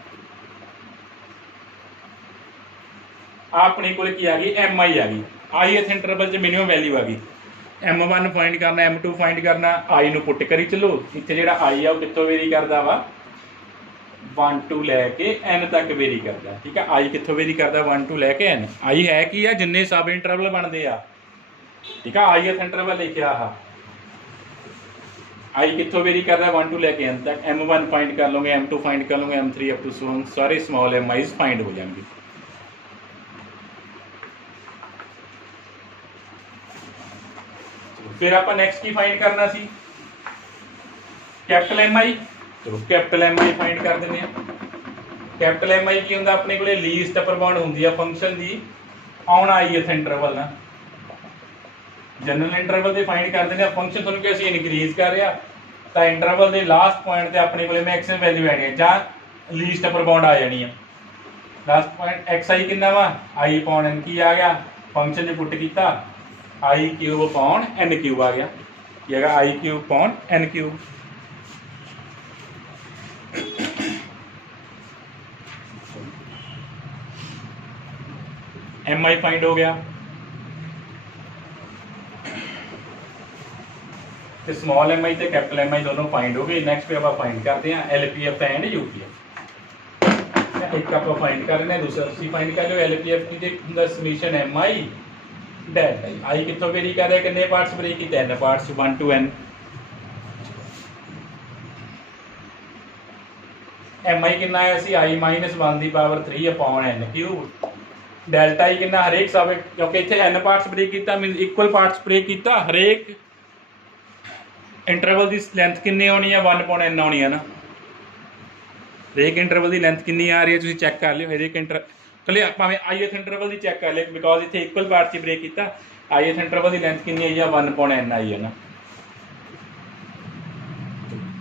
ਆਪਣੇ ਕੋਲ ਕੀ ਆ ਗਈ, mi ਆ ਗਈ। ith ਇੰਟਰਵਲ 'ਚ ਮਿਨੀਮਮ ਵੈਲਿਊ ਆ ਗਈ। m1 ਫਾਈਂਡ ਕਰਨਾ, m2 ਫਾਈਂਡ ਕਰਨਾ, i ਨੂੰ ਪੁੱਟ ਕਰੀ ਚੱਲੋ। ਇੱਥੇ ਜਿਹੜਾ i ਆ ਉਹ ਕਿੱਥੋਂ ਵੇਰੀ ਕਰਦਾ ਵਾ, 1 to ਲੈ ਕੇ n ਤੱਕ ਵੇਰੀ ਕਰਦਾ। ਠੀਕ ਹੈ, i ਕਿੱਥੋਂ ਵੇਰੀ ਕਰਦਾ, 1 to ਲੈ ਕੇ n। i ਹੈ ਕੀ ਆ, ਜਿੰਨੇ ਸਬ ਇੰਟਰਵਲ ਬਣਦੇ ਆ। ਠੀਕ ਆ, ith ਇੰਟਰਵਲ ਲਿਖਿਆ ਆ, i ਕਿੱਥੋਂ ਵੇਰੀ ਕਰਦਾ, 1 to ਲੈ ਕੇ n ਤੱਕ। m1 ਫਾਈਂਡ ਕਰ ਲਓਗੇ, m2 ਫਾਈਂਡ ਕਰ ਲਓਗੇ, m3 up to so on, ਸਾਰੇ ਸਮਾਲ mi's ਫਾਈਂਡ ਹੋ ਜਾਣਗੇ। फिर आप नेक्स्ट की फाइंड करना सी, कैपिटल mi। चलो कैपिटल mi फाइंड कर देने हैं। कैपिटल mi की होंदा अपने कोले लीस्ट अपर बाउंड होंदी है function the on ith interval ना। जनरल इंटरवल ते फाइंड कर देने फंक्शन तुहानू कि असीं इनक्रीज कर रहा तो इंटरवल के लास्ट पॉइंट ते अपने कोले मैक्सिमम वैल्यू आनी है जां लीस्ट अपर बाउंड आ जानी है। लास्ट पॉइंट xi कितना वा, i/n की आ गया, फंक्शन च पुट किया i³ आ गया, ये है i³ mi फाइंड हो गया। तो स्मॉल mi ते कैपिटल mi दोनों फाइंड हो गए। नेक्स्ट पे आप फाइंड करते हैं LPF एंड UPF। एक आप फाइंड कर रहे हैं, दूसरा उसी फाइंड कर लो। LPF की समीशन mi डेल्टा i कितों वेरी कर रहा है, कितने पार्ट्स ब्रेक किए, n parts 1 to n। mi कितना आया सी, i-1 दी पावर 3/n³। डेल्टा i कितना, हरेक सब क्योंकि इतने n पार्ट्स ब्रेक किया मीन इक्वल पार्ट्स ब्रेक किया, हरेक इंटरवल की लेंथ कितनी आनी है, 1/n आनी है ना। हरेक इंटरवल की लेंथ कितनी आ रही है, तुम चैक कर लियो। हरेक कले भावें ith इंटरवल की चैक कर लियो, बिकॉज इतने इक्वल पार्ट से ब्रेक किया। ith इंटरवल की लेंथ कितनी आई है, 1/n आई है ना।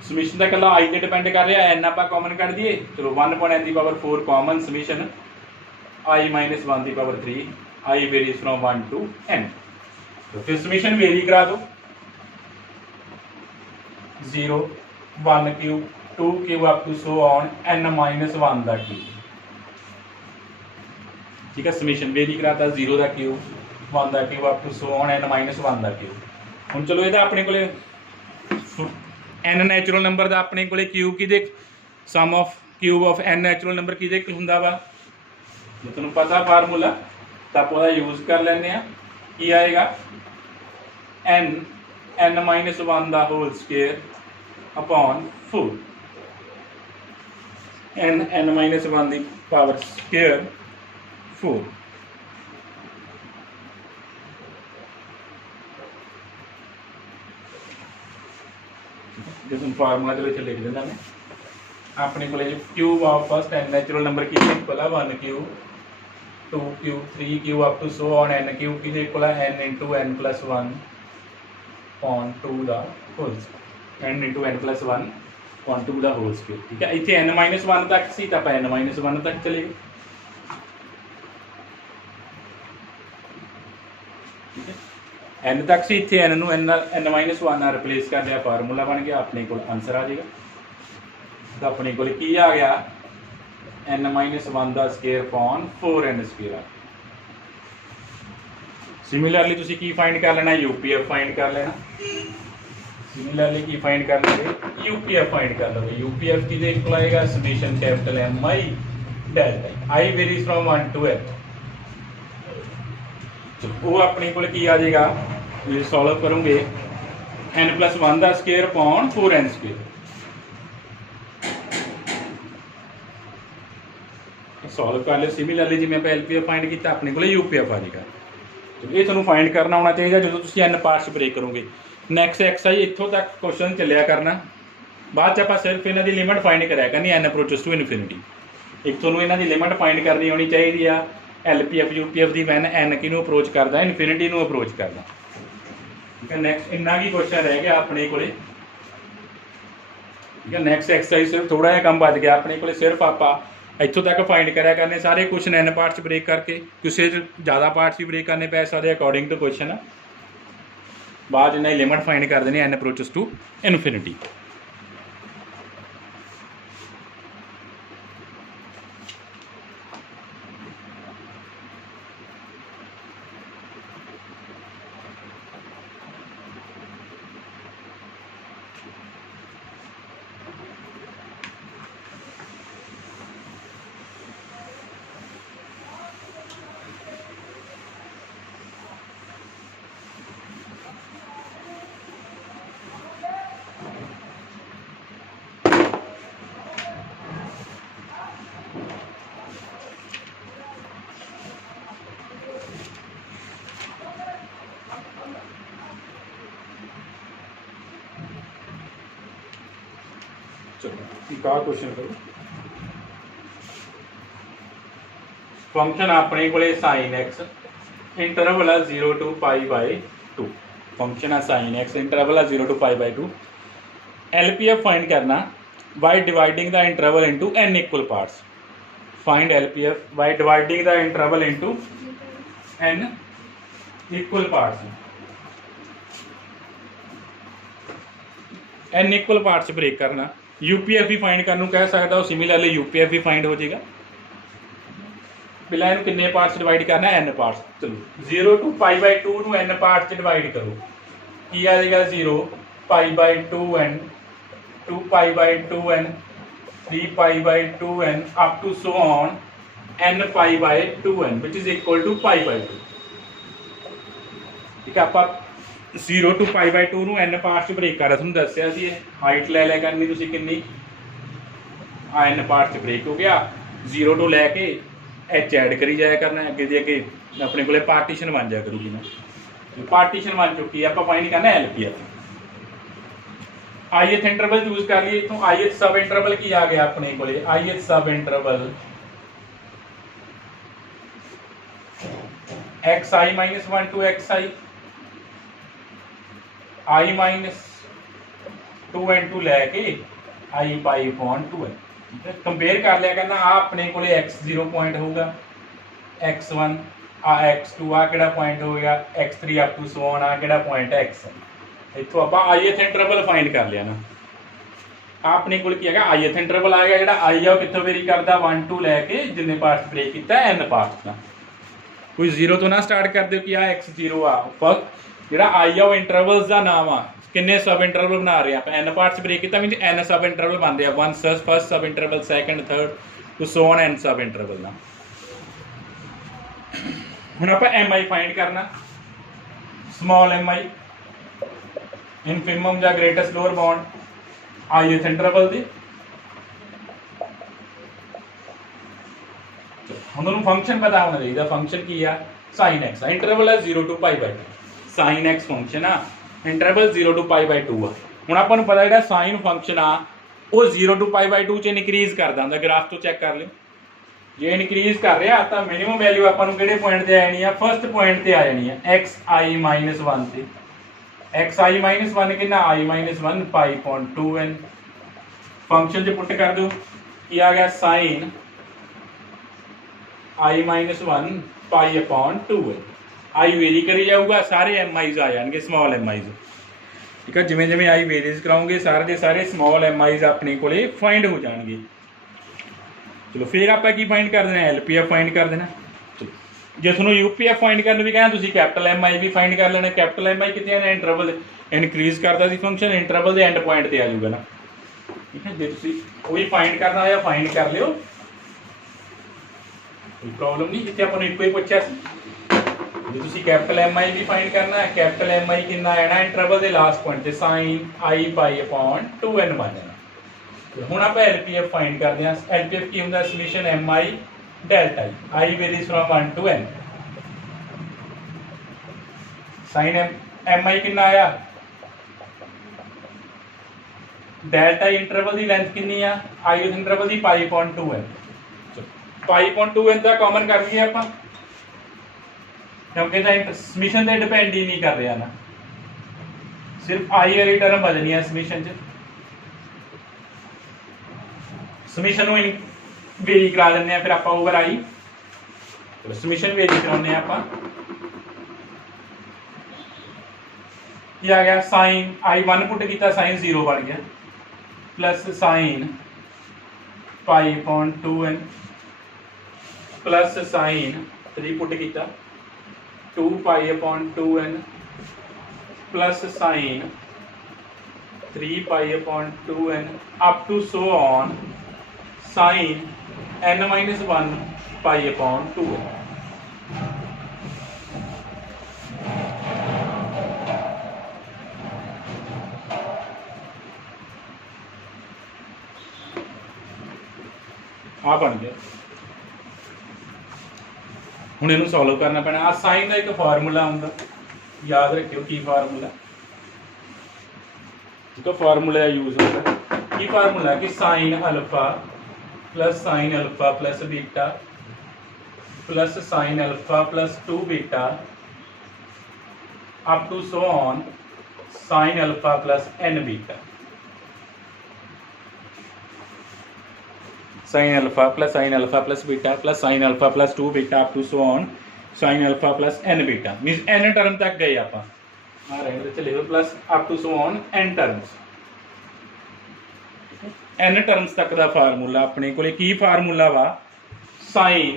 समीशन का कला i ते डिपेंड कर रहा है, n आप कॉमन कर दिए। चलो 1/n की पावर 4 कॉमन, समीशन i-1 की power 3, i varies from 1 to n। तो फिर समीशन वेरी करा दो, 0 1³ 2³ up to so on n-1 का क्यूब। ठीक है, समीशन वेरी कराता 0 का क्यूब, 1 का cube up to so on n-1 का क्यूब। हुण चलो इहदा अपने कोले n नैचुरल नंबर का अपने कोले क्यूब की sum of cube of n natural number की हुंदा वा। जो तुहानूं पता फार्मूला तो आप यूज़ कर लैंदे आ। की आएगा, n-1 का होल स्केयर अपॉन 4। n-1 की पावर स्क्वेयर 4। जिस फार्मूला के लिख देना मैं अपने को cube of first N natural number की इक्वल है 1 cube 2 cube 3 cube up to so on N cube की इक्वल है n into n plus 1 on to the whole n into n plus 1 on to the whole square. ठीक है, इतने n-1 तक सी तो आप n-1 तक चले गए। ठीक है, n तक सी इतने n n-1 रिप्लेस कर दिया, फार्मूला बन गया, अपने को आंसर आ जाएगा। तो अपने को की आ गया n-1 का स्केयर अपॉन 4n स्केयर आ। सिमिलरली तुसी की फाइंड कर लेना, यूपीएफ फाइंड कर लेना। सिमिलरली की फाइंड कर लोगे, यूपीएफ फाइंड कर लोगे। यूपीएफ की इक्वल आएगा summation capital M I delta I varies from 1 to n। वो अपने को की आ जाएगा, ये सॉल्व करोगे n+1 का square upon 4n square. Solve कर लिया। सिमिलरली जिवें आप एलपीएफ फाइंड किया, अपने को यूपीएफ आ जाएगा। तो ये तुहानूं फाइंड करना आना चाहिए जो तुसीं n पार्ट्स ब्रेक करोगे। नैक्सट एक्सरसाइज इत्थों तक क्वेश्चन चलिया करना, बाद आप सिर्फ इन्हां दी लिमिट फाइंड कराया करनी, n अप्रोचेस टू इनफिनिटी। एक तुहानूं इन्हां दी लिमिट फाइंड करनी होनी चाहिए आ एलपीएफ यूपीएफ दी, वैन n किनूं अप्रोच करदा, इनफिनिटी नूं अप्रोच करदा। ठीक है, नैक्सट इन्ना की क्वेश्चन रह गया अपने को। ठीक है, नैक्सट एक्सरसाइज सिर्फ थोड़ा जिहा काम बच गया अपने को, सिर्फ आपां इत्थों तक फाइंड कराया करने सारे क्वेश्चन n पार्ट्स ब्रेक करके, किसी ज़्यादा पार्ट्स भी ब्रेक करने पै सकते अकॉर्डिंग टू क्वेश्चन। बाद इन्हें लिमिट फाइंड कर देनी n अप्रोचेस टू इनफिनिटी। चलो एक और क्वेश्चन करो। फंक्शन अपने को साइन एक्स इंटरवल है 0 to π/2। फंक्शन है साइन एक्स इंटरवल है 0 to π/2। एलपीएफ फाइंड करना by dividing the interval into n equal parts. Find LPF by dividing the interval into n equal parts. n equal parts break करना। UPF भी find करने कह सकता हो, similarly UPF भी find हो जाएगा। पहले कितने पार्ट्स डिवाइड करना है, n पार्ट्स। चलो 0 to π/2 ਨੂੰ n पार्ट्स डिवाइड करो, की आ जाएगा 0 π/2n 2 π/2n 3 π/2n up to so on n π/2n which is equal to π/2। ठीक है, आप 0 to π/2 ਨੂੰ n पार्ट्स ब्रेक कर तुहानूं दस्सिया सी, हाइट ले लिया करनी तुसीं कितनी, n पार्ट्स ब्रेक हो गया। 0 to लैके एच ऐड करी जाया करना, अगे दी अगे अपने को पार्टीशन बन जाया करूगी ना। पार्टीशन बन चुकी है, आप फाइंड करना एलपीएफ। आईएथ इंटरवल चूज कर लिए, तो आईएथ सब इंटरवल की आ गया अपने को, आईएथ सब interval xi-1 to xi i-2n to लैके i π/2n। कंपेयर कर लिया करना, आ अपने को x0 पॉइंट होगा, x1 आ x2 आ किहड़ा पॉइंट होगा, x3 up to so on आ किहड़ा पॉइंट है x। इत्थों आप आईएथ इंटरवल फाइंड कर लिया ना। अपने को आईएथ इंटरवल आ गया, जिहड़ा आई है कितों वेरी करता 1 to लैके जिन्ने पार्ट्स ब्रेक किया n पार्ट्स का। कोई 0 तो ना स्टार्ट कर दो कि आ x0 आ, फर्स्ट जिहड़ा आई है इंटरवल्स का नाम आ, किन्ने सब इंटरवल बना रहे हैं, n पार्ट्स ब्रेक किया मीन n सब इंटरवल बन रहे हैं, 1 first sub interval, second, third to so on n sub interval ना। हुण आपां mi फाइंड करना, स्मॉल mi इनफिमम या greatest lower bound ith interval दी। ਤੁਹਾਨੂੰ ਫੰਕਸ਼ਨ ਪਤਾ ਹੋਣਾ ਚਾਹੀਦਾ। ਫੰਕਸ਼ਨ ਕੀ ਆ? sin x। ਇੰਟਰਵਲ ਹੈ 0 to π/2। sin x ਫੰਕਸ਼ਨ ਆ, ਇੰਟਰਵਲ 0 to π/2 ਆ। ਹੁਣ ਆਪਾਂ ਨੂੰ ਪਤਾ ਜਿਹੜਾ ਸਾਈਨ ਫੰਕਸ਼ਨ ਆ ਉਹ 0 to π/2 ਚ ਇਨਕਰੀਜ਼ ਕਰਦਾ ਹੁੰਦਾ। ਗ੍ਰਾਫ ਤੋਂ ਚੈੱਕ ਕਰ ਲਿਓ, ਜੇ ਇਨਕਰੀਜ਼ ਕਰ ਰਿਹਾ ਤਾਂ ਮਿਨੀਮਮ ਵੈਲਿਊ ਆਪਾਂ ਨੂੰ ਕਿਹੜੇ ਪੁਆਇੰਟ ਤੇ ਆ ਜਾਣੀ ਆ? ਫਸਟ ਪੁਆਇੰਟ ਤੇ ਆ ਜਾਣੀ ਆ xi-1 ਤੇ। xi-1 ਕਿੰਨਾ? i-1 π/2n। ਫੰਕਸ਼ਨ ਚ ਪੁੱਟ ਕਰ ਦਿਓ, ਕੀ ਆ ਗਿਆ? sin i-1 π/2n। i very ਕਰੀ ਜਾਊਗਾ, ਸਾਰੇ mi's ਆ ਜਾਣਗੇ, ਸਮਾਲ mi's। ਠੀਕ ਹੈ, ਜਿਵੇਂ ਜਿਵੇਂ i ਵੇਰੀਜ਼ ਕਰਾਉਂਗੇ ਸਾਰੇ ਦੇ ਸਾਰੇ ਸਮਾਲ mi's ਆਪਣੇ ਕੋਲੇ ਫਾਈਂਡ ਹੋ ਜਾਣਗੇ। ਚਲੋ ਫਿਰ ਆਪਾਂ ਕੀ ਫਾਈਂਡ ਕਰ ਦੇਣਾ? LPF ਫਾਈਂਡ ਕਰ ਦੇਣਾ। ਚਲੋ ਜੇ ਤੁਹਾਨੂੰ UPF ਫਾਈਂਡ ਕਰਨ ਵੀ ਕਹਿੰਦਾ ਤੁਸੀਂ ਕੈਪੀਟਲ MI ਵੀ ਫਾਈਂਡ ਕਰ ਲੈਣਾ। ਕੈਪੀਟਲ MI ਕਿਤੇ ਆਣਾ? ਇੰਟਰਵਲ ਇਨਕਰੀਜ਼ ਕਰਦਾ ਸੀ ਫੰਕਸ਼ਨ, ਇੰਟਰਵਲ ਦੇ ਐਂਡ ਪੁਆਇੰਟ ਤੇ ਆ ਜਾਊਗਾ ਨਾ। ਠੀਕ ਹੈ, ਜੇ ਤੁਸੀਂ ਉਹੀ ਫਾਈਂਡ ਕਰਨਾ ਹੋਇਆ ਫਾਈਂਡ ਕਰ ਲਿਓ, ਕੋਈ ਪ੍ਰੋਬਲਮ ਨਹੀਂ। ਜਿੱਥੇ ਆਪਾਂ ਨੂੰ ਇੱਕੋ ਹੀ ਪੁੱਛਿਆ ਸੀ, ਜੇ ਤੁਸੀਂ ਕੈਪੀਟਲ MI ਵੀ ਫਾਈਂਡ ਕਰਨਾ ਹੈ, ਕੈਪੀਟਲ MI ਕਿੰਨਾ ਆਣਾ? ਇੰਟਰਵਲ ਦੇ ਲਾਸਟ ਪੁਆਇੰਟ ਤੇ sin i π/2n ਬਣ ਜਾਣਾ। ਹੁਣ ਆਪਾਂ LPF ਫਾਈਂਡ ਕਰਦੇ ਹਾਂ। LPF ਕੀ ਹੁੰਦਾ? Summation MI delta i varies from 1 to n। sin MI ਕਿੰਨਾ ਆਇਆ? ਡੈਲਟਾ ਇੰਟਰਵਲ ਦੀ ਲੈਂਥ ਕਿੰਨੀ ਆ? i interval the π/2n। π/2n the common ਕਰ ਲਈਏ ਆਪਾਂ, ਕਿਉਂਕਿ ਤਾਂ ਸਮੀਸ਼ਨ ਤੇ ਡਿਪੈਂਡ ਹੀ ਨਹੀਂ ਕਰ ਰਿਹਾ ਨਾ, ਸਿਰਫ i ਵਾਲੀ ਟਰਮ ਬਦਲਣੀ ਹੈ ਸਮੀਸ਼ਨ ਚ। ਸਮੀਸ਼ਨ ਨੂੰ ਵੇਰੀ ਕਰਾ ਦਿੰਦੇ ਆ ਫਿਰ ਆਪਾਂ ਓਵਰ i। ਸਮੀਸ਼ਨ ਵੇਰੀ ਕਰਾਉਂਦੇ ਆ ਆਪਾਂ, ਕੀ ਆ ਗਿਆ? sin i1 ਪੁੱਟ ਕੀਤਾ, sin 0 ਬਣ ਗਿਆ, plus sin π/2n plus sin 3 ਪੁੱਟ ਕੀਤਾ 2 π/2n plus sin 3 π/2n up to so on sin n-1 π/2n। ਆ ਬਣ ਗਿਆ। ਹੁਣ ਇਹਨੂੰ ਸੋਲਵ ਕਰਨਾ ਪੈਣਾ। ਆ ਸਾਈਨ ਦਾ ਇੱਕ ਫਾਰਮੂਲਾ ਹੁੰਦਾ, ਯਾਦ ਰੱਖਿਓ ਕੀ ਫਾਰਮੂਲਾ। ਠੀਕ ਹੈ, ਫਾਰਮੂਲੇ ਦਾ ਯੂਜ਼ ਹੁੰਦਾ। ਕੀ ਫਾਰਮੂਲਾ? ਕਿ sine alpha plus sine alpha plus beta plus sine alpha plus 2 beta up to so on sine alpha plus n beta. sin alpha plus sin alpha plus beta plus sin alpha plus 2 beta up to so on sin alpha plus n beta means n term तक गए आप आ रहे हैं चलिए plus up to so on n terms n terms तक ਦਾ formula ਆਪਣੇ ਕੋਲੇ ਕੀ formula ਵਾ? sin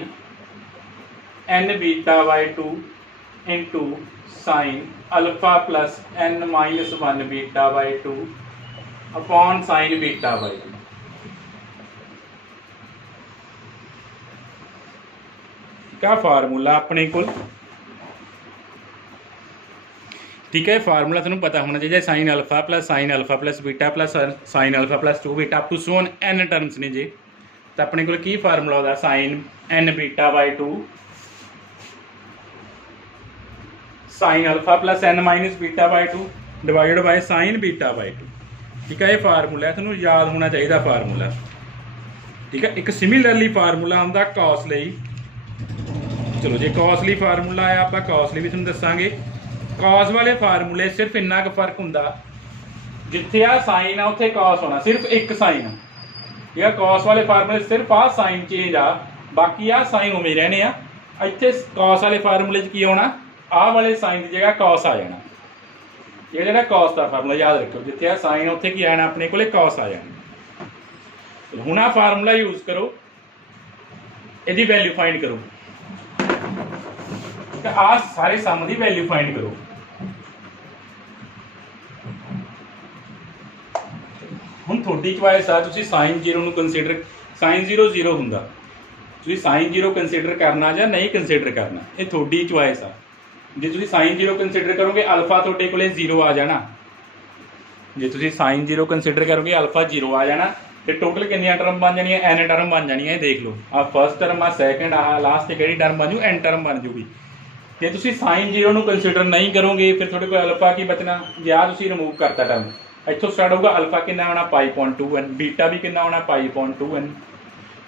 n beta by 2 into sin alpha plus n minus 1 beta by 2 upon sin beta by 2। क्या फार्मूला अपने को? ठीक है, फार्मूला तुहानू पता होना चाहिए। Sine alpha plus beta plus sine alpha plus 2 beta up to so on n terms ने जे, तो अपने को की फार्मूला होता? Sine n beta by 2 sine alpha plus n minus beta by 2 divided by sine beta by 2। ठीक है, ये फार्मूला है, तुहानू याद होना चाहिए फार्मूला। ठीक है, एक सिमिलरली फार्मूला आउंदा कॉस लई। चलो जे कॉसली फार्मूला है, आप कॉसली भी तुहानू दसांगे। कॉस वाले फार्मूले सिर्फ इन्ना क फर्क हुंदा, जिथे आ साइन आ उत्थे कॉस होना, सिर्फ एक साइन आ। ठीक है, कॉस वाले फार्मूले सिर्फ आ साइन चेंज आ, बाकी आ साइन उवें रहने आ। इत्थे कॉस वाले फार्मूले च की होना? आ वाले साइन की जगह कॉस आ जाना। ये जिहड़ा कॉस का फार्मूला याद रखो, जिथे आ साइन उत्थे की आना अपने कोले कॉस आ जाना। हुण आ फार्मूला यूज करो, इहदी वैल्यू फाइंड करो। आ सारे सम की वैल्यू फाइंड करो। हुण थोड़ी चॉइस आ, तुसीं साइन 0 नूं कंसीडर, साइन 0 0 हुंदा, तुसीं साइन 0 कंसीडर करना या नहीं कंसीडर करना, ये थोड़ी चॉइस आ। जे तुसीं साइन 0 कंसीडर करोगे अल्फा तुहाडे कोले 0 आ जाना। जे तुसीं साइन 0 कंसीडर करोगे अल्फा 0 आ जाना, तो टोटल कितनी टर्म बन जानी एन टर्म बन जानी है। देख लो आ फर्स्ट टर्म आ सैकेंड आ लास्ट से किहड़ी टर्म बन जू एन टर्म बन जूगी। जे तुसीं साइन जीरो नूं कंसीडर नहीं करोगे फिर थोड़े को अल्फा की बचना, जे आ तुसीं रिमूव करता टर्म इत्थों स्टार्ट होगा अल्फा कितना आना π.2n, बीटा भी कितना आना π.2n,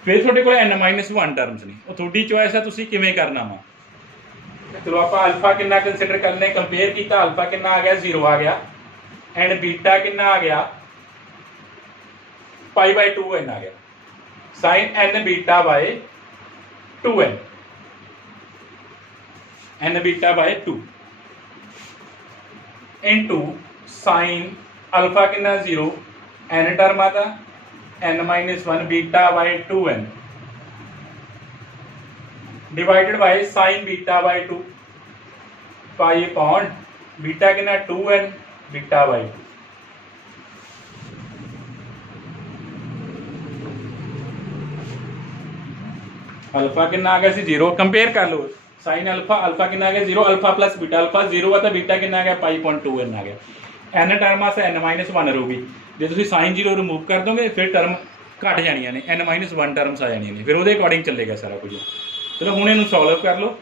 फिर थोड़े को n-1 टर्म्स ने वो थोड़ी चॉइस है तुसीं किवें करना वा। चलो आप अल्फा कितना कंसीडर करने कंपेयर किया, अल्फा कितना आ गया 0 आ गया एंड बीटा कितना आ गया π/2n आ गया, sine n beta by 2n, n beta by 2 into sine alpha कितना 0 n टर्म आता n-1 beta by 2n divided by sine beta by 2 pi upon beta कितना 2n बीटा बाय 2। अल्फा कितना आ गया सी 0, compare कर लो sine alpha, alpha कितना आ गया 0, alpha plus beta, alpha 0 आता beta कितना आ गया π.2n आ गया। n टर्म से n-1 रहूगी, जो तुम साइन 0 रिमूव कर दोगे फिर टर्म घट जानिया ने, n-1 टर्म्स आ जानिया ने, फिर वो अकॉर्डिंग चलेगा सारा कुछ। चलो हूँ इनू सॉल्व कर लो।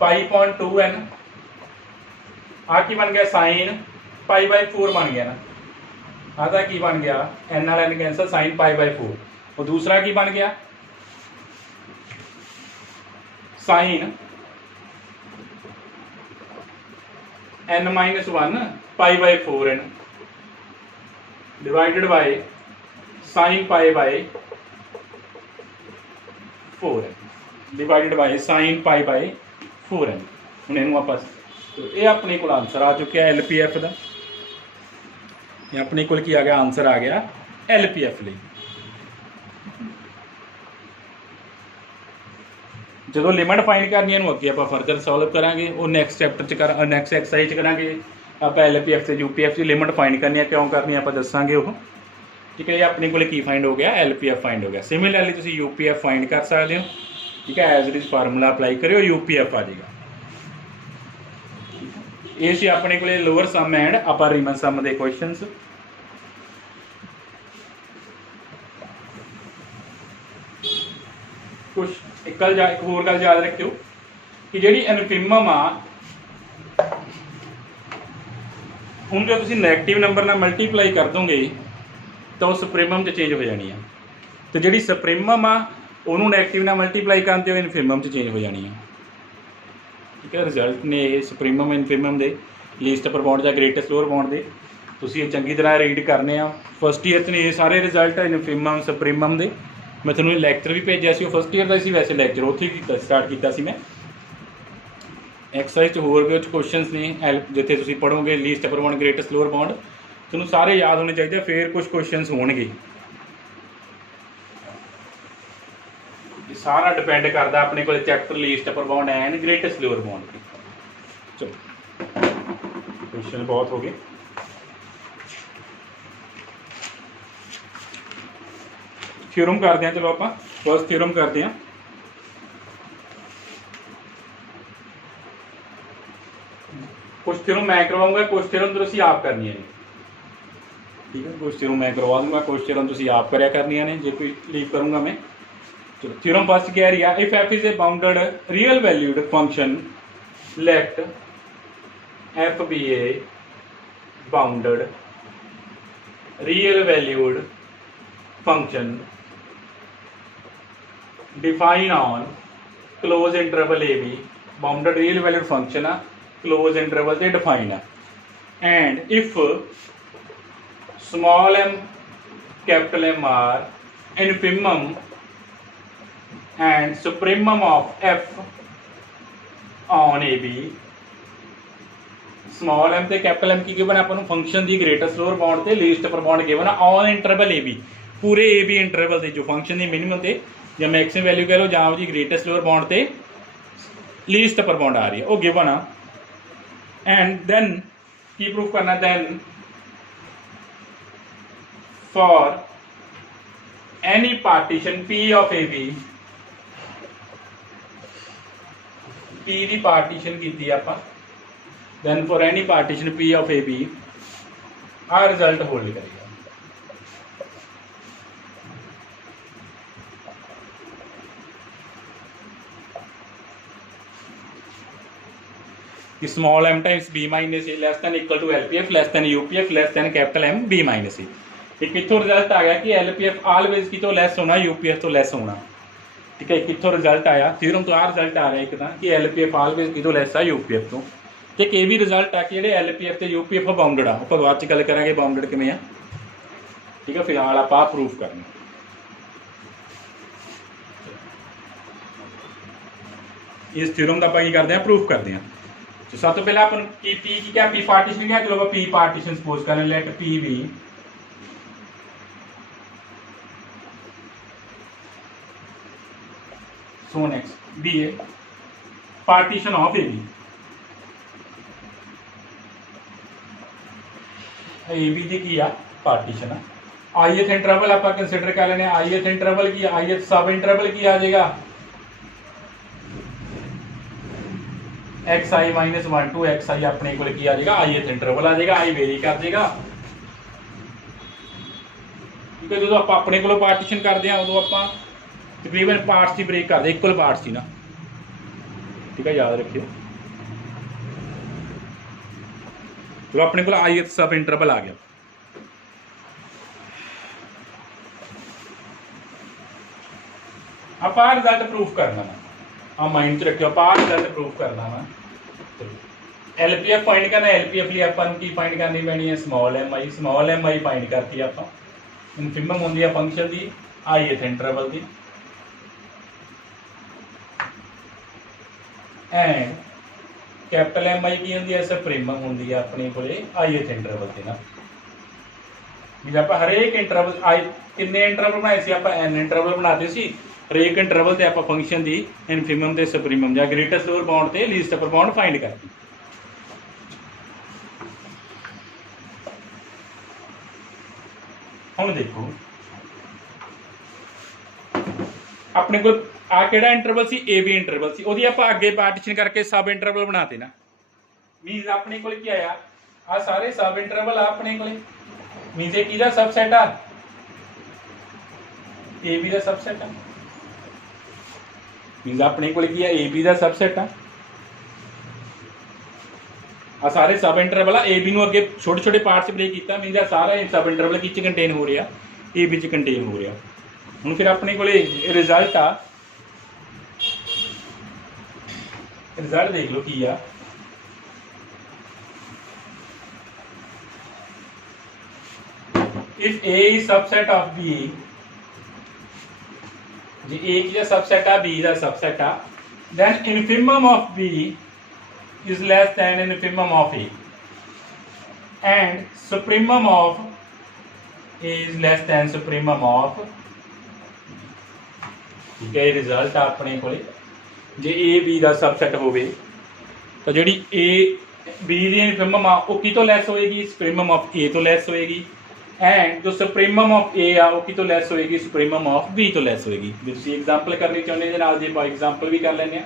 π.2n आ की बन गया साइन π/4 बन गया ना, आधा की बन गया n वाला n कैंसल साइन π/4, और दूसरा की बन गया sine n-1 π/4n divided by sine π/4n divided by sine π/4n। ਹੁਣ ਇਹਨੂੰ ਆਪਾਂ ਇਹ ਆਪਣੇ ਕੋਲ ਆਨਸਰ ਆ ਚੁੱਕਿਆ LPF ਦਾ, ਇਹ ਆਪਣੇ ਕੋਲ ਕੀ ਆ ਗਿਆ ਆਨਸਰ ਆ ਗਿਆ LPF ਲਈ। ਜਦੋਂ ਲਿਮਟ ਫਾਈਂਡ ਕਰਨੀ ਇਹਨੂੰ ਅੱਗੇ ਆਪਾਂ ਫਰਦਰ ਸੋਲਵ ਕਰਾਂਗੇ, ਉਹ ਨੈਕਸਟ ਚੈਪਟਰ ਚ ਕਰ ਨੈਕਸਟ ਐਕਸਰਸਾਈਜ਼ ਚ ਕਰਾਂਗੇ ਆਪਾਂ LPF ਤੇ UPF ਦੀ ਲਿਮਟ ਫਾਈਂਡ ਕਰਨੀ ਹੈ, ਕਿਉਂ ਕਰਨੀ ਆਪਾਂ ਦੱਸਾਂਗੇ ਉਹ। ਠੀਕ ਹੈ, ਇਹ ਆਪਣੇ ਕੋਲ ਕੀ ਫਾਈਂਡ ਹੋ ਗਿਆ LPF ਫਾਈਂਡ ਹੋ ਗਿਆ। ਸਿਮਿਲਰਲੀ ਤੁਸੀਂ UPF ਫਾਈਂਡ ਕਰ ਸਕਦੇ ਹੋ। ठीक है, as it is formula apply करो UPF आ जाएगा। ये सी अपने को लोअर सम एंड अपर रीमन सम के क्वेश्चंस। कुछ एक होर गल याद रखियो कि जी इनफिमम आ हूँ जो तुम नैगेटिव नंबर नाल मल्टीप्लाई कर दोगे तो सुप्रीमम च चेंज हो जानी है, तो जी सुप्रीमम आ ਉਹਨੂੰ ਨੈਗੇਟਿਵ ਨਾਲ ਮਲਟੀਪਲਾਈ ਕਰਦੇ ਹੋ ਇਨਫਿਮਮ 'ਚ ਚੇਂਜ ਹੋ ਜਾਣੀ ਹੈ। ਠੀਕ ਹੈ, ਰਿਜ਼ਲਟ ਨੇ ਇਹ ਸੁਪਰੀਮਮ ਇਨਫਿਮਮ ਦੇ ਲੀਸਟ ਅਪਰ ਬਾਉਂਡ ਜਾਂ ਗ੍ਰੇਟੈਸਟ ਲੋਅਰ ਬਾਉਂਡ ਦੇ ਤੁਸੀਂ ਇਹ ਚੰਗੀ ਤਰ੍ਹਾਂ ਰੀਡ ਕਰਨੇ ਆ। ਫਸਟ ਈਅਰ 'ਚ ਨੇ ਇਹ ਸਾਰੇ ਰਿਜ਼ਲਟ ਇਨਫਿਮਮ ਸੁਪਰੀਮਮ ਦੇ। ਮੈਂ ਤੁਹਾਨੂੰ ਇਹ ਲੈਕਚਰ ਵੀ ਭੇਜਿਆ ਸੀ, ਉਹ ਫਸਟ ਈਅਰ ਦਾ ਸੀ ਵੈਸੇ ਲੈਕਚਰ, ਉੱਥੇ ਹੀ ਸਟਾਰਟ ਕੀਤਾ ਸੀ ਮੈਂ। ਐਕਸਰਸਾਈਜ਼ 'ਚ ਹੋਰ ਵੀ ਉਹ 'ਚ ਕੁਐਸਚਨਸ ਨੇ ਜਿੱਥੇ ਤੁਸੀਂ ਪੜ੍ਹੋਗੇ ਲੀਸਟ ਅਪਰ ਬਾਉਂਡ ਗ੍ਰੇਟੈਸਟ ਲੋਅਰ ਬਾਉਂਡ, ਤੁਹਾਨੂੰ ਸਾਰੇ ਯਾਦ ਹੋਣੇ ਚਾਹੀਦੇ, ਫਿਰ ਕੁਝ ਕੁਐਸਚਨਸ ਹੋਣਗੇ। सारा डिपेंड करता अपने को chapter least upper bound and greatest lower bound. चलो क्वेश्चन बहुत हो गए। थ्योरम करते हैं, चलो आप फर्स्ट थ्योरम करते हैं। कुछ थ्योरम मैं करवाऊंगा, कुछ थ्योरम तुसीं आप करनी है। ठीक है, कुछ थ्योरम मैं करवा दूंगा, कुछ थ्योरम तुसीं आप करया करनी ने, जो कोई लीव करूंगा मैं। चलो थ्योरम फर्स्ट कह रही है, if f is a bounded real valued function let f be a bounded real valued function define on close interval a b, bounded real valued function close interval they define and if small m capital M are infimum and supremum of f on a b, small m ਤੇ capital M की given अपन function दी greatest lower bound ते least upper bound given on interval a b, पूरे a b interval ते जो function दी minimum ते या मैक्सिमम वैल्यू कह लो जां जी ग्रेटेस्ट लोअर बाउंड ते लीस्ट अपर बाउंड आ रही है वो गिवन आ। एंड देन की प्रूफ करना, then for any partition p ऑफ a b, p दी पार्टीशन की आपां then for any partition P of AB आ रिजल्ट होल्ड करेगा। Small m times b minus A less than equal to LPF less than UPF less than capital M b minus A. कितों result आ गया कि LPF always की तो less होना, UPF तो less होना। ठीक है, कितों रिजल्ट आया थ्योरम तो आ रिजल्ट आ रहा है एक कि LPF ऑलवेज की तो लेस आ UPF तो। ਤੇ ਇਹ ਵੀ ਰਿਜ਼ਲਟ ਆ ਕਿ ਜਿਹੜੇ LPF ਤੇ UPF ਬਾਉਂਡਡ ਆ, ਆਪਾਂ ਬਾਅਦ ਚ ਗੱਲ ਕਰਾਂਗੇ ਬਾਉਂਡਡ ਕਿਵੇਂ ਆ। ਠੀਕ ਹੈ, ਫਿਲਹਾਲ ਆਪਾਂ ਪ੍ਰੂਫ ਕਰਨਾ। ਇਸ ਥਿਓਰਮ ਦਾ ਆਪਾਂ ਕੀ ਕਰਦੇ ਆ, ਪ੍ਰੂਫ ਕਰਦੇ ਆ। तो सब तो पहले अपन की P की क्या P पार्टीशन क्या, चलो P पार्टीशन सपोज करें, let P be so next be a partition of A B दी की आ पार्टीशन है। आईएथ इंटरवल आप कंसिडर कर लेने, आईएथ इंटरवल की आईएथ सब इंटरवल की आ जाएगा X I minus 1 to X I अपने को आ जाएगा, आई इंटरवल आ जाएगा, आई वेरी कर देगा। ठीक है, जो आप अपने को पार्टीशन करते हैं उदों आप तकरीबन पार्ट्स की ब्रेक करते, इक्वल पार्ट्स ही ना। ठीक है, याद रखियो। तो अपने को आई सब इंटरवल आ गया। आप रिजल्ट प्रूफ करना ना, हाँ माइंड च रखियो, आप रिजल्ट प्रूफ करना वा। LPF फाइंड करना, LPF लिए अपन की फाइंड करनी पैनी है स्मॉल एम आई फाइंड करती है आप। इनफिमम होंगी है फंक्शन की आईएथ इंटरवल की, एंड कैपिटल एम आई की होंगी है सुप्रीमम होंगी है अपने को आईएथ इंटरवल की ना। भी आप हरेक इंटरवल आई किन्ने इंटरवल बनाए सी, आप एन इंटरवल बनाते सी, हरेक इंटरवल से आप फंक्शन की इनफिमम ते सुप्रीमम या ग्रेटेस्ट लोअर बाउंड ते लीस्ट अपर बाउंड फाइंड करती। हम देखो अपने को आ केड़ा इंटरवल सी, ए बी इंटरवल सी, ओदी आप अगे पार्टीशन करके सब इंटरवल बनाते ना। मीन्स अपने को क्या आया, आ सारे सब इंटरवल अपने को मीन्स ये किहदा सबसेट आ, ए बी दा सबसेट आ। मीन्स अपने को क्या ए बी दा सबसेट आ सारे सब इंटरवल आ। ए बी नूं अगे छोटे छोटे पार्ट्स ब्रेक किया, मीन्स आ सारा सब इंटरवल किस कंटेन हो रहा, ए बी च कंटेन हो रहा। हुण फिर अपने को रिजल्ट आ, रिजल्ट देख लो की आ, if A is subset of B, जी ए की सबसेट आ, बी दा सबसेट आ, then infimum of B is less than infimum of A and supremum of A is less than supremum of। ठीक है, रिजल्ट अपने को जे ए बी का सबसेट होवे तो जी ए बी दी इनफिमम आ वो की तो लैस होएगी, सुप्रीमम ऑफ ए तो लैस होएगी, एंड जो सुप्रीमम ऑफ ए आ वो की तो लैस होएगी, सुप्रीमम ऑफ बी तो लैस होएगी। जो तुसीं एग्जाम्पल करनी चाहुंदे जे नाल जे एग्जाम्पल भी कर लैंदे आ।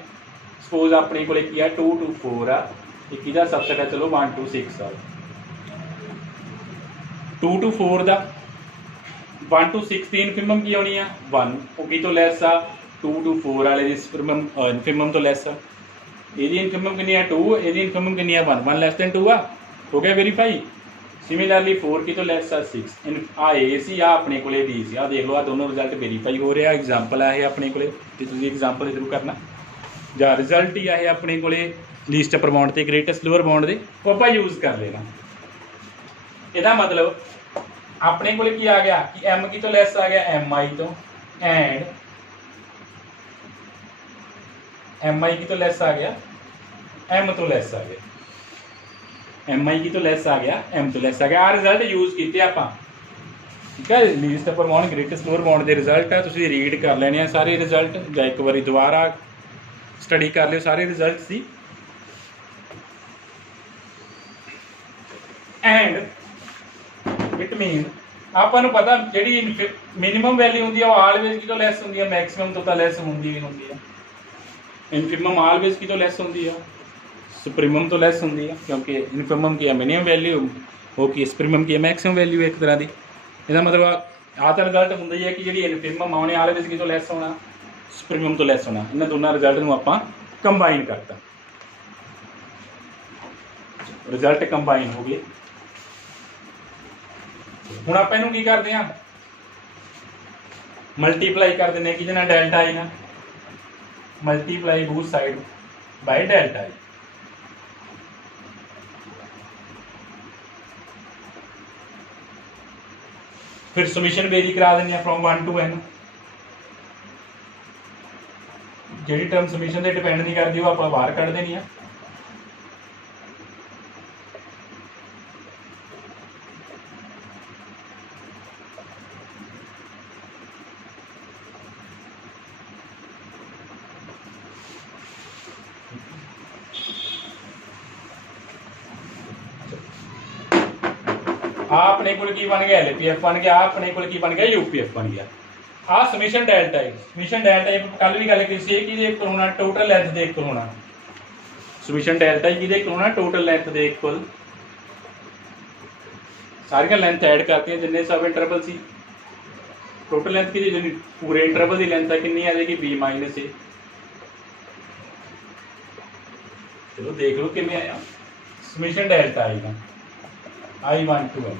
सपोज अपने को की 2 to 4 आ, एक किहदा सबसेट है, चलो 1 to 6 आ। 2 to 4 दा 1 to 6 की इनफिमम की होनी है 1, वो की तो लैस आ 2 to 4 वाले दी इनफिमम तो लैस आ। ਇਹਦੀ ਇਨਕਮ ਕਿੰਨੀ ਹੈ 2, ਇਹਦੀ ਇਨਕਮ ਕਿੰਨੀ ਹੈ 1, 1 ਲੈਸ ਦੈਨ 2 ਆ, ਹੋ ਗਿਆ ਵੈਰੀਫਾਈ। सिमिलरली 4 की तो लैस 6 आ ए सी आ अपने को बी सी आ, देख लो आ दोनों रिजल्ट वेरीफाई हो रहा। एग्जाम्पल है अपने को एग्जाम्पल जरूर करना या रिजल्ट ही है अपने को लीस्ट अपर बाउंड ते ग्रेटेस्ट लोअर बाउंड दे वो आप यूज़ कर लेना। ਇਹਦਾ मतलब अपने को की आ गया कि एम की तो लैस आ गया एम आई तो, एंड एम आई की तो लैस आ गया एम तो लैस आ गया, एम आई की तो लैस आ गया एम तो लैस आ गया। आ रिजल्ट यूज़ किए आप, ठीक है। Least upper bound greatest lower bound के रिजल्ट है, तुसीं रीड कर लेने सारे रिजल्ट या एक बार दोबारा स्टडी कर लियो सारे रिजल्ट सी। एंड इट मीन आपां नूं पता जिहड़ी मिनिमम वैल्यू होंदी है वो ऑलवेज की तो लैस होंदी है, मैक्सिमम तो लैस होंदी ही होंदी है। इनफिमम ऑलवेज की तो लैस होंदी है, सुप्रीमम तो लैस होंगी है क्योंकि इनफिमम की है मिनिमम वैल्यू, वो की सुप्रीमम की है मैक्सिमम वैल्यू एक तरह की। इसका मतलब आ तो रिजल्ट होंगे ही है कि जी इनफिमम आने वाले विच की तो लैस होना, सुप्रीमम तो लैस होना। इन्होंने दोनों रिजल्ट में आप कंबाइन करता, रिजल्ट कंबाइन हो गए। हुण आप इहनूं की करते हैं, मल्टीप्लाई कर दें कि डेल्टा आई ना, multiply both side by delta I. फिर समीशन वेरी करा दें फ्रॉम 1 to n, जी टर्म समीशन से डिपेंड नहीं करती वो आप बाहर कढ़ देनी है। अपने को बन गया LPF बन गया, अपने को बन गया UPF बन गया। आ समीशन डेल्टा है, समीशन डेल्टा है कल भी गल की होना टोटल लेंथ दे इक्वल होना, समीशन डेल्टा ही होना टोटल लेंथ दे इक्वल। सारियां लेंथ ऐड करती जिन्ने सब इंटरवल सी, टोटल लेंथ की पूरे इंटरवल की लेंथ कितनी आ जाएगी B माइनस A। चलो देख लो किमें आया, समीशन डेल्टा आएगा I1 to n,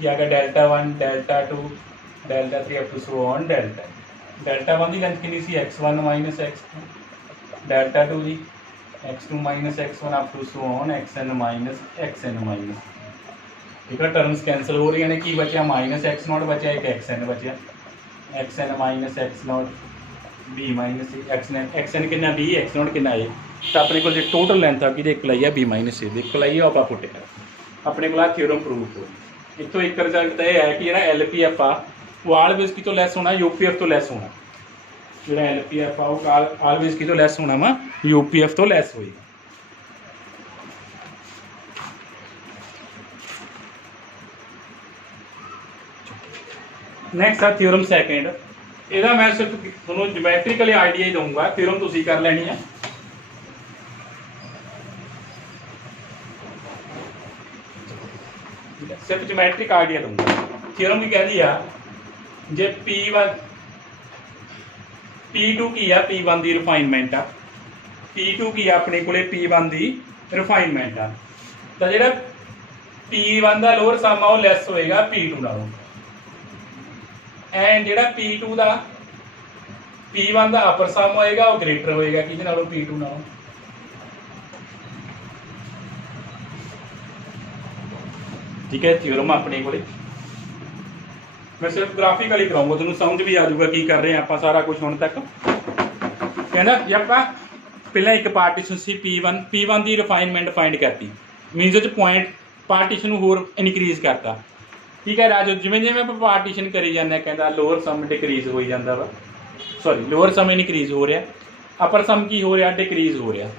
ये आ गया delta 1 delta 2 delta 3 up to so on delta. Delta 1 की लेंथ कितनी सी x1 माइनस x2, डेल्टा 2 की x2 minus x1 up to so on xn minus xn minus. ठीक है, टर्म्स कैंसल हो रही ने, की बचा माइनस x0 बचा, एक xn बचा, xn minus x0 b minus xn कितना b x0 कितना a। तो अपने को जो टोटल लेंथ आ कि इक्वल आई है b माइनस a, इक्वल आई है आप पुट कर अपने को थ्योरम प्रूफ हो। इतों एक रिजल्ट यह है कि जो LPF आ वो ऑलवेज की तो लैस होना, UPF तो लैस होना। जो LPF आ वो ऑलवेज की तो लैस होना वा, UPF तो लैस होएगा। नैक्सट आ थ्योरम सैकेंड, यदा मैं सिर्फ थोड़ा ज्योमैट्रिकली आइडिया ही दूंगा, थ्योरम तुसी कर लेनी है। सिर्फ ज्योमैट्रिक आइडिया दूंगा। थ्योरम की कह दिया जे P1 P2 की है P1 की रिफाइनमेंट आ, P2 की अपने को P1 की रिफाइनमेंट आ, तो जो P1 का लोअर सम आ लैस होएगा P2 नालों, एंड जो P2 का P1 का अपर सम होएगा वो ग्रेटर होएगा कि P2 नालों। ठीक है, थ्योरम अपने को मैं सिर्फ ग्राफिकली कराऊंगा, तुहानूं समझ भी आ जाऊगा की कर रहे हैं आप सारा कुछ हुण तक। कहना जी आप पहला एक पार्टीशन सी P1 की रिफाइनमेंट फाइंड करती, मीनस पॉइंट पार्टीशन होर इनक्रीज करता। ठीक है राजो, जिमें जिमें आप पार्टीशन करी जाने कहता लोअर सम डिक्रीज हो जाता वा, सॉरी लोअर सम इनक्रीज हो रहा, अपर सम की हो रहा डिक्रीज हो रहा,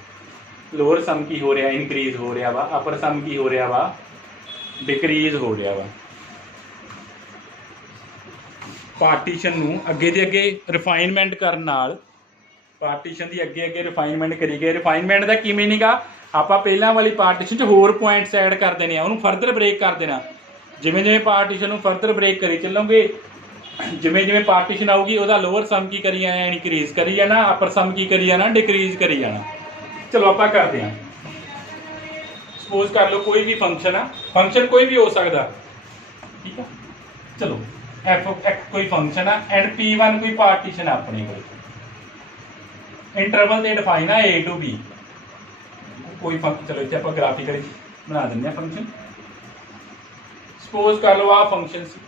लोअर सम की हो रहा इनक्रीज हो रहा वा, अपर सम की हो रहा वा डिक्रीज हो रहा वा। पार्टीशन नूं अगे दे अगे रिफाइनमेंट करन नाल, पार्टीशन की अगे अगे रिफाइनमेंट करी गए। रिफाइनमेंट का की मीनिंग आ, आप पहला वाली पार्टीशन च होर पॉइंट्स ऐड कर देने, उन्होंने फर्दर ब्रेक कर देना। जिमें जिमें पार्टीशन नूं फर्दर ब्रेक करी चलोगे, जिमें जिमें पार्टीशन आऊगी वह लोअर सम की करी जाना इनक्रीज करी जाना, अपर सम की करी जाना डिक्रीज करी जाना। चलो आप करते हैं, सपोज कर लो कोई भी फंक्शन है, फंक्शन कोई भी हो सकता, ठीक है। चलो एफ कोई फंक्शन है एंड P1 कोई पार्टीशन अपने को, इंटरवल से डिफाइन है A to B कोई फंक्शन। चलो इतने आप ग्राफिकली बना दें फंक्शन। सपोज कर लो आ फंक्शन सी,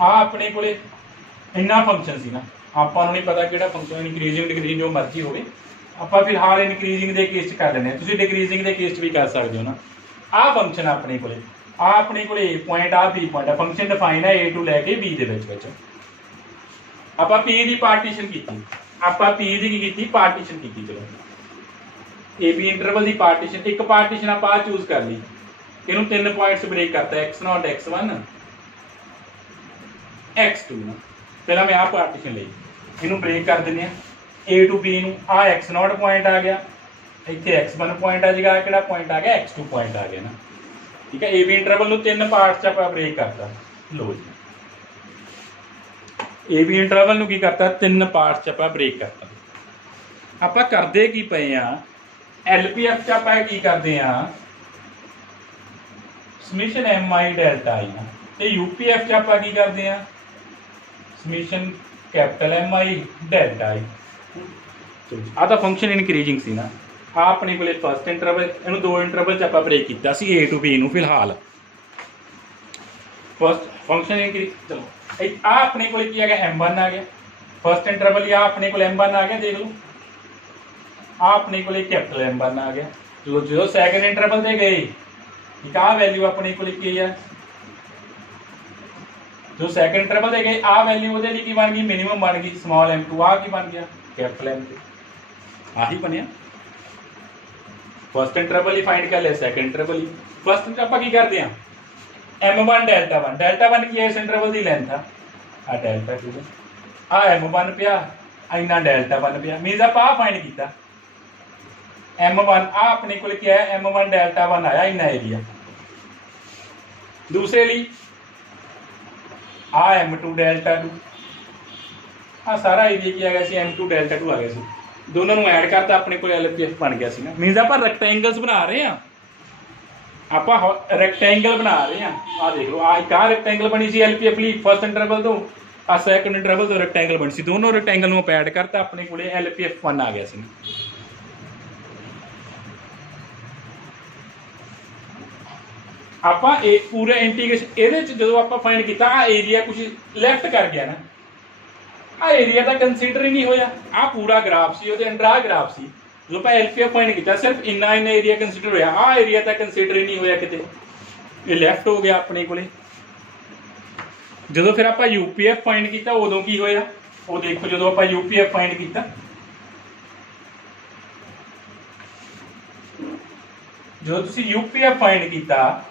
आ अपने को इन्ना फंक्शन सी ना, आपको नहीं पता कि फंक्शन इनक्रीजिंग डिक्रीजिंग जो मर्जी हो, आप फिलहाल इनक्रीजिंग के केस कर लेने, डिक्रीजिंग के केस भी कर सकते हो ना। आ फंक्शन अपने को अपने को पॉइंट आ B पॉइंट है, फंक्शन डिफाइन है A टू लैके B के आप P की पार्टीशन की, आप P की पार्टीशन की। चलो AB इंटरवल की पार्टीशन, एक पार्टीशन आप चूज कर ली, इन 3 पॉइंट्स ब्रेक करता है x0 x1 x2 ना। पहला मैं आ पार्टीशन ली, इनू ब्रेक कर दें A टू B, आ x0 पॉइंट आ गया, ਇੱਥੇ x1 ਪੁਆਇੰਟ ਆ ਜਾਏਗਾ, ਕਿਹੜਾ ਪੁਆਇੰਟ ਆ ਗਿਆ x2 ਪੁਆਇੰਟ ਆ ਗਿਆ ਨਾ। ਠੀਕ ਹੈ, AB ਇੰਟਰਵਲ ਨੂੰ 3 ਪਾਰਟਸ 'ਚ ਆਪਾਂ ਬ੍ਰੇਕ ਕਰਤਾ। ਲੋ ਜੀ AB ਇੰਟਰਵਲ ਨੂੰ ਕੀ ਕਰਤਾ, 3 ਪਾਰਟਸ 'ਚ ਆਪਾਂ ਬ੍ਰੇਕ ਕਰਤਾ। ਆਪਾਂ ਕਰਦੇ ਕੀ ਪਏ ਆ, LPF 'ਚ ਆਪਾਂ ਕੀ ਕਰਦੇ ਆ, ਸਮੀਸ਼ਨ MI ਡੈਲਟਾ I ਨਾ, ਤੇ UPF 'ਚ ਆਪਾਂ ਕੀ ਕਰਦੇ ਆ, ਸਮੀਸ਼ਨ ਕੈਪੀਟਲ MI ਡੈਲਟਾ I। ਆ ਤਾਂ ਫੰਕਸ਼ਨ ਇਨਕਰੀजिंग ਸੀ ਨਾ। ਆ ਆਪਣੇ ਕੋਲੇ ਫਸਟ ਇੰਟਰਵਲ, ਇਹਨੂੰ 2 ਇੰਟਰਵਲ 'ਚ ਆਪਾਂ ਬ੍ਰੇਕ ਕੀਤਾ ਸੀ A to B ਨੂੰ। ਫਿਲਹਾਲ ਫਸਟ ਫੰਕਸ਼ਨ ਇਨਕਰੀ, ਚਲੋ ਆ ਆਪਣੇ ਕੋਲੇ ਕੀ ਆ ਗਿਆ, M1 ਆ ਗਿਆ ਫਸਟ ਇੰਟਰਵਲ। ਆ ਆਪਣੇ ਕੋਲ M1 ਆ ਗਿਆ, ਦੇਖ ਲਓ ਆ ਆਪਣੇ ਕੋਲੇ ਕੈਪੀਟਲ M1 ਆ ਗਿਆ। ਜਦੋਂ ਸੈਕਿੰਡ ਇੰਟਰਵਲ ਤੇ ਗਏ, ਠੀਕ ਆ ਵੈਲਿਊ ਆਪਣੇ ਕੋਲੇ ਕੀ ਆ, ਜੋ ਸੈਕਿੰਡ ਇੰਟਰਵਲ ਤੇ ਗਏ ਆ ਵੈਲਿਊ ਉਹਦੇ ਲਈ ਕੀ ਬਣ ਗਈ, ਮਿਨੀਮਮ ਬਣ ਗਈ ਸਮਾਲ m2। ਆ ਕੀ ਬਣ ਗਿਆ, ਕੈਪੀਟਲ M2। ਆਹੀ ਬਣਿਆ ਫਸਟ ਇੰਟਰਵਲ ਹੀ ਫਾਈਂਡ ਕਰ ਲਿਆ, ਸੈਕਿੰਡ ਇੰਟਰਵਲ ਹੀ। ਫਸਟ ਵਿੱਚ ਆਪਾਂ ਕੀ ਕਰਦੇ ਆ, m1 ਡੈਲਟਾ 1। ਡੈਲਟਾ 1 ਕੀ ਹੈ, ਇਸ ਇੰਟਰਵਲ ਦੀ ਲੈਂਥ ਆ ਡੈਲਟਾ 2। ਆ m1 ਪਿਆ, ਇੰਨਾ ਡੈਲਟਾ 1 ਪਿਆ, ਮੀਨਸ ਆਪਾਂ ਆ ਫਾਈਂਡ ਕੀਤਾ m1। ਆ ਆਪਣੇ ਕੋਲ ਕੀ ਹੈ, m1 ਡੈਲਟਾ 1 ਆਇਆ ਇੰਨਾ ਏਰੀਆ। ਦੂਸਰੇ ਲਈ ਆ m2 ਡੈਲਟਾ 2, ਆ ਸਾਰਾ ਏਰੀਆ ਕੀ ਆ ਗਿਆ ਸੀ, m2 ਡੈਲਟਾ 2 ਆ ਗਿਆ ਸੀ। ਦੋਨਾਂ ਨੂੰ ਐਡ ਕਰਤਾ, ਆਪਣੇ ਕੋਲ LPF ਬਣ ਗਿਆ ਸੀ ਨਾ। ਮੀਨਸ ਆਪਾਂ ਰੈਕਟੈਂਗਲਸ ਬਣਾ ਰਹੇ ਆ, ਆਪਾਂ ਰੈਕਟੈਂਗਲ ਬਣਾ ਰਹੇ ਆ। ਆ ਦੇਖ ਲਓ, ਆ ਇੱਕ ਆ ਰੈਕਟੈਂਗਲ ਬਣੀ ਸੀ LPF ਲਈ ਫਸਟ ਇੰਟਰਵਲ ਤੋਂ, ਆ ਸੈਕਿੰਡ ਇੰਟਰਵਲ ਤੋਂ ਰੈਕਟੈਂਗਲ ਬਣੀ ਸੀ। ਦੋਨੋਂ ਰੈਕਟੈਂਗਲ ਨੂੰ ਆਪਾਂ ਐਡ ਕਰਤਾ, ਆਪਣੇ ਕੋਲੇ LPF 1 ਆ ਗਿਆ ਸੀ। ਆਪਾਂ ਇਹ ਪੂਰੇ ਇੰਟੀਗ੍ਰੇਸ਼ਨ ਇਹਦੇ ਚ ਜਦੋਂ ਆਪਾਂ ਫਾਈਂਡ ਕੀਤਾ, ਆ ਏਰੀਆ ਕੁਝ ਲੈਫਟ ਕਰ ਗਿਆ ਨਾ, ਆ ਏਰੀਆ ਤਾਂ ਕੰਸੀਡਰ ਹੀ ਨਹੀਂ ਹੋਇਆ। ਆ ਪੂਰਾ ਗ੍ਰਾਫ ਸੀ, ਉਹਦੇ ਅੰਦਰ ਆ ਗ੍ਰਾਫ ਸੀ। जो ਆਪਾਂ LPF फाइंड ਕੀਤਾ, ਸਿਰਫ ਇੰਨਾ ਏਰੀਆ ਕੰਸੀਡਰ ਹੋਇਆ। ਆ ਏਰੀਆ ਤਾਂ ਕੰਸੀਡਰ ਹੀ ਨਹੀਂ ਹੋਇਆ ਕਿਤੇ, ਇਹ ਲੈਫਟ ਹੋ ਗਿਆ ਆਪਣੇ ਕੋਲੇ। ਜਦੋਂ ਫਿਰ ਆਪਾਂ UPF फाइंड ਕੀਤਾ, ਉਦੋਂ ਕੀ ਹੋਇਆ ਉਹ ਦੇਖੋ। ਜਦੋਂ ਆਪਾਂ UPF फाइंड ਕੀਤਾ, ਜਦੋਂ ਤੁਸੀਂ UPF फाइंड ਕੀਤਾ,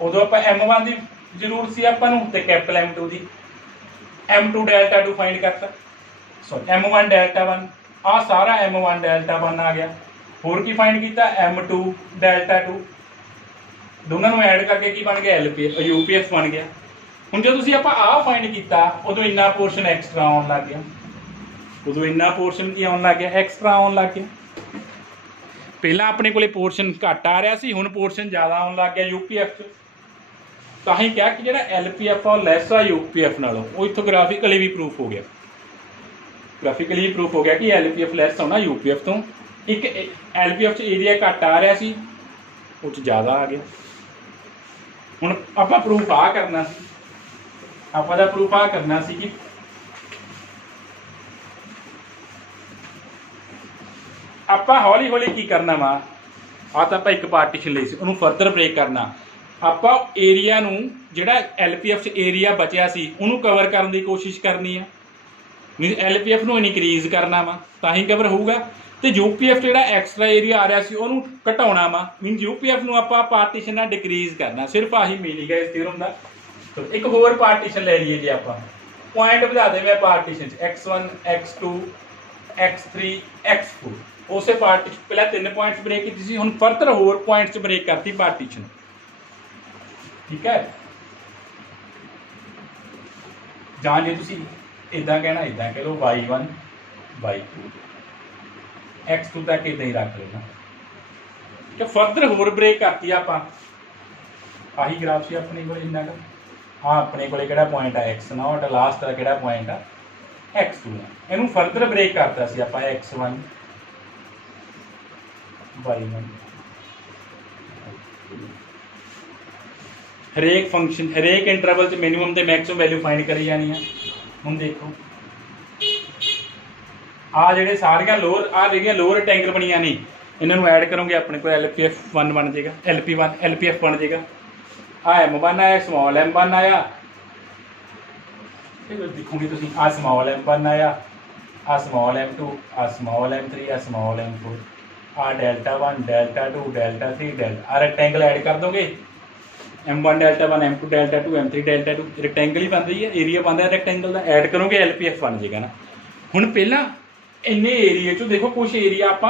ਉਦੋਂ ਆਪਾਂ M1 ਦੀ ਜ਼ਰੂਰਤ ਸੀ ਆਪਾਂ ਨੂੰ, ਤੇ ਕੈਪੀਟਲ M2 ਦੀ। M2 ਡੈਲਟਾ 2 फाइंड करता, सॉरी M1 डेल्टा 1। आ सारा M1 डेल्टा 1 आ गया। होर की फाइंड किया, M2 डेल्टा 2। दोनों को ऐड करके की बन गया, LPF UPF बन गया। हुण जो तुसीं आपां आ फाइंड किया, उदों इन्ना पोर्शन एक्सट्रा आउण लग गया, उदों इन्ना पोर्शन की आउण लग गया, एक्सट्रा आउण लग गया। पहलां अपने कोले पोर्शन घट आ रहा सी, हुण पोर्शन ज़्यादा आउण लग गया UPF च। ਤਾਂ ਹੀ ਕਿਹਾ ਕਿ ਜਿਹੜਾ LPF ਆ ਲੈਸ ਆ UPF ਨਾਲੋਂ। ਉਹ ਇੱਥੋਂ ਗ੍ਰਾਫਿਕਲੀ ਵੀ ਪ੍ਰੂਫ ਹੋ ਗਿਆ, ਗ੍ਰਾਫਿਕਲੀ ਪ੍ਰੂਫ ਹੋ ਗਿਆ ਕਿ LPF ਲੈਸ ਆਉਣਾ UPF ਤੋਂ। ਇੱਕ LPF 'ਚ ਏਰੀਆ ਘੱਟ ਆ ਰਿਹਾ ਸੀ, ਉਹ 'ਚ ਜ਼ਿਆਦਾ ਆ ਗਿਆ। ਹੁਣ ਆਪਾਂ ਪ੍ਰੂਫ ਆ ਕਰਨਾ ਸੀ, ਆਪਾਂ ਦਾ ਪ੍ਰੂਫ ਆ ਕਰਨਾ ਸੀ ਕਿ ਆਪਾਂ ਹੌਲੀ ਹੌਲੀ ਕੀ ਕਰਨਾ ਵਾ। ਆ ਤਾਂ ਆਪਾਂ ਇੱਕ ਪਾਰਟੀਸ਼ਨ ਲਈ ਸੀ, ਉਹਨੂੰ ਫਰਦਰ ਬ੍ਰੇਕ ਕਰਨਾ। ਆਪਾਂ ਏਰੀਆ ਨੂੰ ਜਿਹੜਾ LPF 'ਚ ਏਰੀਆ ਬਚਿਆ ਸੀ, ਉਹਨੂੰ ਕਵਰ ਕਰਨ ਦੀ ਕੋਸ਼ਿਸ਼ ਕਰਨੀ ਆ। ਮੀਨਸ LPF ਨੂੰ ਇਨਕਰੀਜ਼ ਕਰਨਾ ਵਾ, ਤਾਂ ਹੀ ਕਵਰ ਹੋਊਗਾ। ਤੇ UPF ਜਿਹੜਾ ਐਕਸਟਰਾ ਏਰੀਆ ਆ ਰਿਹਾ ਸੀ, ਉਹਨੂੰ ਘਟਾਉਣਾ ਵਾ। ਮੀਨਸ UPF ਨੂੰ ਆਪਾਂ ਪਾਰਟੀਸ਼ਨ ਨਾਲ ਡਿਕਰੀਜ਼ ਕਰਨਾ। ਸਿਰਫ ਆਹੀ ਮਿਲੇਗਾ ਇਸ ਥਿਊਰਮ ਦਾ। ਇੱਕ ਹੋਰ ਪਾਰਟੀਸ਼ਨ ਲੈ ਲਈਏ ਜੇ ਆਪਾਂ, ਪੁਆਇੰਟ ਵਧਾ ਦੇਵੇਂ ਪਾਰਟੀਸ਼ਨ 'ਚ x1 x2 x3 x4। ਉਸੇ ਪਾਰਟੀਸ਼ਨ ਪਹਿਲਾਂ 3 ਪੁਆਇੰਟਸ ਬ੍ਰੇਕ ਕੀਤੀ ਸੀ, ਹੁਣ ਫਰਦਰ ਹੋਰ ਪੁਆਇੰਟਸ 'ਚ ਬ੍ਰੇਕ ਕਰਤੀ ਪਾਰਟੀਸ਼ਨ। ठीक है, ਜਾਂ ਜੇ ਤੁਸੀਂ ਇਦਾਂ ਕਹਿਣਾ, ਇਦਾਂ ਕਹਿ ਲਓ y1 y2 x2 ਤੱਕ ਇਦਾਂ ਹੀ ਰੱਖ ਲੈਣਾ। ਕਿ ਫਰਦਰ ਹੋਰ ਬ੍ਰੇਕ ਕਰਤੀ ਆਪਾਂ। ਆਹੀ ਗ੍ਰਾਫ ਸੀ ਆਪਣੇ ਕੋਲ ਇੰਨਾ ਕੁ। ਹਾਂ, ਆਪਣੇ ਕੋਲੇ ਕਿਹੜਾ ਪੁਆਇੰਟ ਆ x0, ਲਾਸਟ ਦਾ ਕਿਹੜਾ ਪੁਆਇੰਟ ਆ x2। ਇਹਨੂੰ ਫਰਦਰ ਬ੍ਰੇਕ ਕਰਤਾ ਸੀ ਆਪਾਂ x1 y1। ਹਰੇਕ ਫੰਕਸ਼ਨ ਹਰੇਕ ਇੰਟਰਵਲ 'ਚ ਮਿਨੀਮਮ ਤੇ ਮੈਕਸਿਮਮ ਵੈਲਿਊ ਫਾਈਂਡ ਕਰੀ ਜਾਣੀ ਆ। ਹੁਣ ਦੇਖੋ ਆ ਜਿਹੜੇ ਸਾਰੀਆਂ ਲੋਅਰ, ਆ ਜਿਹੜੀਆਂ ਲੋਅਰ ਰੈਕਟੈਂਗਲ ਬਣੀਆਂ ਨੇ, ਇਹਨਾਂ ਨੂੰ ਐਡ ਕਰੋਗੇ ਆਪਣੇ ਕੋਲ LPF 1 ਬਣ ਜਾਏਗਾ, LPF ਬਣ ਜਾਏਗਾ। ਆ M1 ਆਇਆ, ਸਮਾਲ M1 ਆਇਆ। ਇਹ ਦੇਖੋਗੇ ਤੁਸੀਂ, ਆ ਸਮਾਲ M1 ਆਇਆ, ਆ ਸਮਾਲ M2, ਆ ਸਮਾਲ M3, ਆ ਸਮਾਲ M4, ਆ ਡੈਲਟਾ 1 ਡੈਲਟਾ 2 ਡੈਲਟਾ 3 ਡੈਲਟਾ। ਆ ਰੈਕਟੈਂਗਲ ਐਡ ਕਰ ਦੋਗੇ, M1 delta 1 M2 delta 2 M3 delta 2 rectangle ही बन रही है, एरिया बन रहा है रैक्टेंगल का। ऐड करोगे LPF बन जाएगा ना। हुण पहला इन्ने एरिए चो देखो कुछ एरिया आप